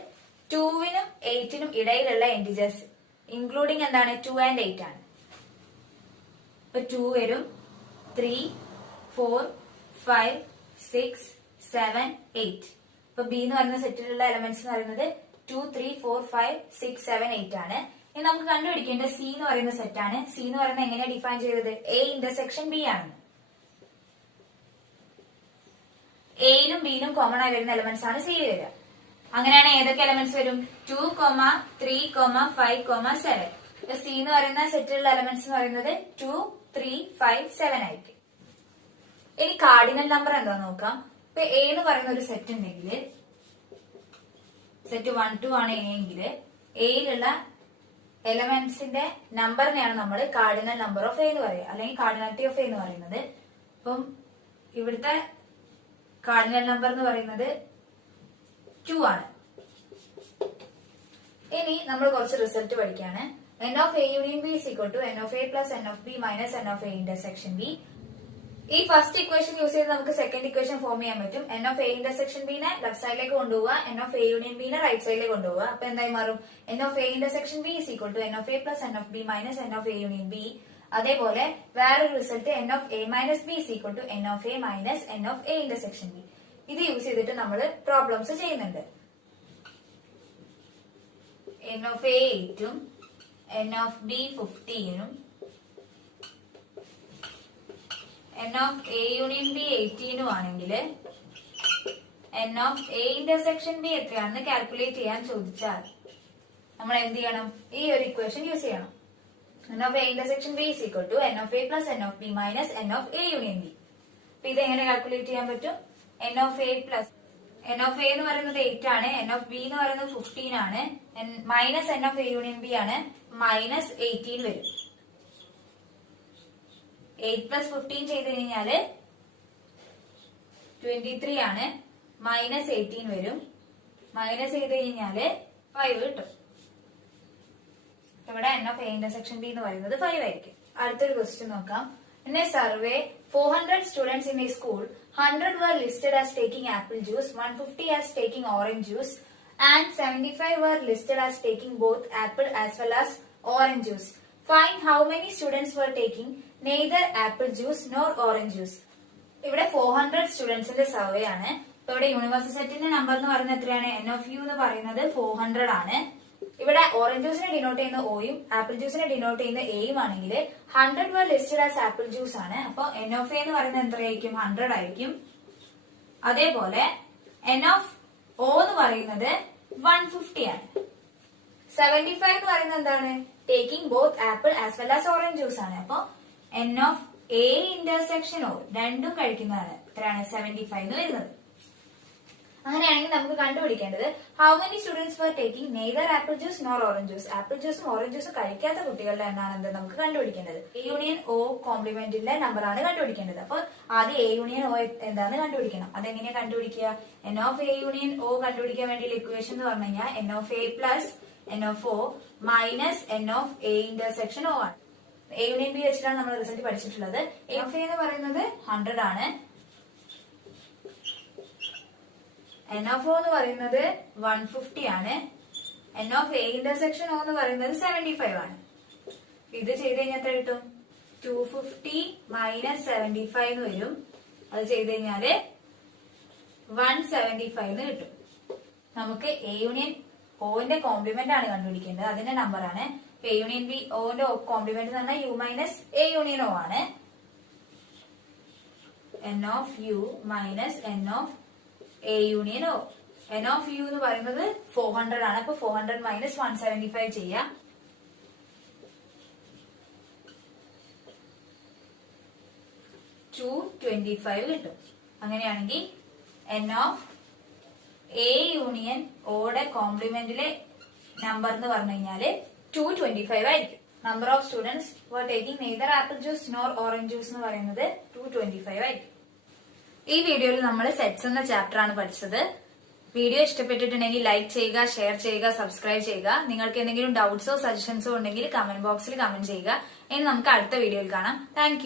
2നും 8നും ഇടയിലുള്ള ഇന്റീജേഴ്സ് ഇൻക്ലൂഡിംഗ് എന്താണ്? 2 and 8 ആണ്. ഇപ്പൊ 2 വരും, 3, 4, 5, 6, 7, 8. ഇപ്പൊ ബി എന്ന് പറയുന്ന സെറ്റിലുള്ള എലമെന്റ്സ് എന്ന് പറയുന്നത് 2, 3, 4, 5, 6, 7, 8 ആണ്. ഇനി നമുക്ക് കണ്ടുപിടിക്കേണ്ട സി എന്ന് പറയുന്ന സെറ്റ് ആണ്. സി എന്ന് പറയുന്നത് എങ്ങനെയാണ് ഡിഫൈൻ ചെയ്തത്? എ ഇന്റർസെക്ഷൻ ബി ആണ്. എയിലും ബിയിലും കോമൺ ആയി വരുന്ന എലമെന്റ്സ് ആണ് സി വരിക. അങ്ങനെയാണ് ഏതൊക്കെ എലമെന്റ്സ് വരും? 2, 3, 5, 7. ഇപ്പൊ സി എന്ന് പറയുന്ന സെറ്റിലുള്ള എലമെന്റ്സ് എന്ന് പറയുന്നത് 2, 3, 5, 7 ആയിരിക്കും. ഇനി കാർഡിനൽ നമ്പർ എന്താ നോക്കാം. ഇപ്പൊ എ എന്ന് പറയുന്ന ഒരു സെറ്റ് ഉണ്ടെങ്കിൽ സെറ്റ് 1, 2 ആണ് എ എങ്കിൽ എയിലുള്ള എലമെന്റ്സിന്റെ നമ്പറിനെയാണ് നമ്മൾ കാർഡിനൽ നമ്പർ ഓഫ് എ എന്ന് പറയുക, അല്ലെങ്കിൽ കാർഡിനാലിറ്റി ഓഫ് എ എന്ന് പറയുന്നത്. അപ്പം ഇവിടുത്തെ കാർഡിനൽ നമ്പർ എന്ന് പറയുന്നത് 2 ആണ്. ഇനി നമ്മൾ കുറച്ച് റിസൾട്ട് പഠിക്കാണ്. n of a union b is equal to n of a plus n of b minus n of a intersection b. ഈ ഫസ്റ്റ് ഇക്വേഷൻ യൂസ് ചെയ്ത് നമുക്ക് സെക്കൻഡ് ഇക്വേഷൻ ഫോം ചെയ്യാൻ പറ്റും. n of a intersection b നെ left സൈഡിലേക്ക് കൊണ്ടുപോവുക, n of a union b നെ right സൈഡിലേക്ക് കൊണ്ടുപോവുക. അപ്പൊ എന്തായി മാറും? n of a intersection b is equal to n of a plus n of b minus n of a union b. അതേപോലെ വേറൊരു result n of a minus b is equal to n of a minus n of a intersection b. ഇത് use ചെയ്തിട്ട് നമ്മൾ problems ചെയ്യുന്നുണ്ട്. n of a 8ഉം n of b 15ഉം n of a union b 18ഉം ആണെങ്കിൽ n of a intersection b എത്രയാണെന്ന് calculate ചെയ്യാൻ ചോദിച്ചാൽ നമ്മൾ എന്ത് ചെയ്യണം? ഈ ഒരു ഇക്വേഷൻ യൂസ് ചെയ്യണം. n of a intersection b is equal to n of a plus n of b minus n of a union b. അപ്പൊ ഇത് എങ്ങനെ കാൽക്കുലേറ്റ് ചെയ്യാൻ പറ്റും? n of a plus n of a എന്ന് പറയുന്നത് 8 ആണ്, n of b എന്ന് പറയുന്നത് 15 ആണ്, minus n of a union b ആണ്, മൈനസ് 18 വരും. 8 plus 15 ചെയ്ത് കഴിഞ്ഞാല് 23 ആണ്, മൈനസ് 18 വരും, മൈനസ് ചെയ്ത് കഴിഞ്ഞാല് 5 കിട്ടും. ഇവിടെ n of a intersection b എന്ന് പറയുന്നത് 5 ആയിരിക്കും. അടുത്തൊരു ക്വസ്റ്റ്യൻ നോക്കാം. In a survey, 400 students in a school, 100 were listed as taking apple juice, 150 as taking orange juice, and 75 were listed as taking both apple as well as orange juice. Find how many students were taking neither apple juice nor orange juice. ഇവിടെ 400 സ്റ്റുഡൻസിന്റെ survey ആണ്. ഇപ്പൊ ഇവിടെ university സെറ്റിന്റെ number എന്ന് പറയുന്നത് എത്രയാണ്? n of u എന്ന് പറയുന്നത് 400 ആണ്. ഇവിടെ ഓറഞ്ച് ജ്യൂസിനെ ഡിനോട്ട് ചെയ്യുന്ന ഓയും ആപ്പിൾ ജ്യൂസിനെ ഡിനോട്ട് ചെയ്യുന്ന എയും ആണെങ്കിൽ 100 were listed as apple juice ആണ്. അപ്പൊ n of a എന്ന് പറയുന്നത് എത്രയായിരിക്കും? 100 ആയിരിക്കും. അതേപോലെ n of o എന്ന് പറയുന്നത് 150 ആണ്. 75 എന്ന് പറയുന്നത് എന്താണ്? Taking both apple as well as orange juice ആണ്. അപ്പൊ n of a intersection o രണ്ടും കഴിക്കുന്നതാണ്. എത്രയാണ്? 75 എന്ന് വരുന്നത്. അങ്ങനെയാണെങ്കിൽ നമുക്ക് കണ്ടുപിടിക്കേണ്ടത് how many students were taking neither apple juice nor orange juice. Apple ജ്യൂസും ഓറഞ്ച് ജ്യൂസും കഴിക്കാത്ത കുട്ടികളുടെ എണ്ണാണ് എന്ത് നമുക്ക് കണ്ടുപിടിക്കേണ്ടത്. എ യൂണിയൻ ഒ കോംപ്ലിമെന്റിന്റെ നമ്പർ ആണ് കണ്ടുപിടിക്കേണ്ടത്. അപ്പോൾ ആദ്യം എ യൂണിയൻ ഒ എന്താന്ന് കണ്ടുപിടിക്കണം. അതെങ്ങനെയാ കണ്ടുപിടിക്കുക? n of a union O കണ്ടുപിടിക്കാൻ വേണ്ടിയുള്ള ഇക്വേഷൻ എന്ന് പറഞ്ഞു കഴിഞ്ഞാൽ n of a plus n of o minus n of a intersection o ആണ്. എ യൂണിയൻ ബി വെച്ചിട്ടാണ് നമ്മൾ റിസൾട്ട് പഠിച്ചിട്ടുള്ളത്. n of a എന്ന് പറയുന്നത് 100 ആണ്, n of o എന്ന് പറയുന്നത് 150 ആണ്, n of a intersection o എന്ന് പറയുന്നത് 75 ആണ്. ഇത് ചെയ്ത് കഴിഞ്ഞാൽ എത്ര കിട്ടും? 250 മൈനസ് 75 എന്ന് വരും. അത് ചെയ്ത് കഴിഞ്ഞാല് 175 എന്ന് കിട്ടും. നമുക്ക് എ യൂണിയൻ ഓന്റെ കോംപ്ലിമെന്റ് ആണ് കണ്ടുപിടിക്കേണ്ടത്. അതിന്റെ നമ്പർ ആണ്. എ യൂണിയൻ ബി ഓന്റെ കോംപ്ലിമെന്റ് എന്ന് പറഞ്ഞാൽ U minus A union O ആണ്. n of u minus n of a union o. n of u എന്ന് പറയുന്നത് 400 ആണ്. അപ്പൊ 400 മൈനസ് 175 ചെയ്യാം. 225 കിട്ടും. അങ്ങനെയാണെങ്കിൽ n of എ യൂണിയൻ ഓയുടെ കോംപ്ലിമെന്റിലെ നമ്പർ എന്ന് പറഞ്ഞു കഴിഞ്ഞാല് 225 ആയിരിക്കും. Number of students were taking neither apple juice nor orange juice എന്ന് പറയുന്നത് 225 ആയിരിക്കും. ഈ വീഡിയോയിൽ നമ്മൾ സെറ്റ്സ് എന്ന ചാപ്റ്റർ ആണ് പഠിച്ചത്. വീഡിയോ ഇഷ്ടപ്പെട്ടിട്ടുണ്ടെങ്കിൽ ലൈക്ക് ചെയ്യുക, ഷെയർ ചെയ്യുക, സബ്സ്ക്രൈബ് ചെയ്യുക. നിങ്ങൾക്ക് എന്തെങ്കിലും ഡൗട്ട്സോ സജഷൻസോ ഉണ്ടെങ്കിൽ കമന്റ് ബോക്സിൽ കമന്റ് ചെയ്യുക. ഇനി നമുക്ക് അടുത്ത വീഡിയോയിൽ കാണാം. താങ്ക്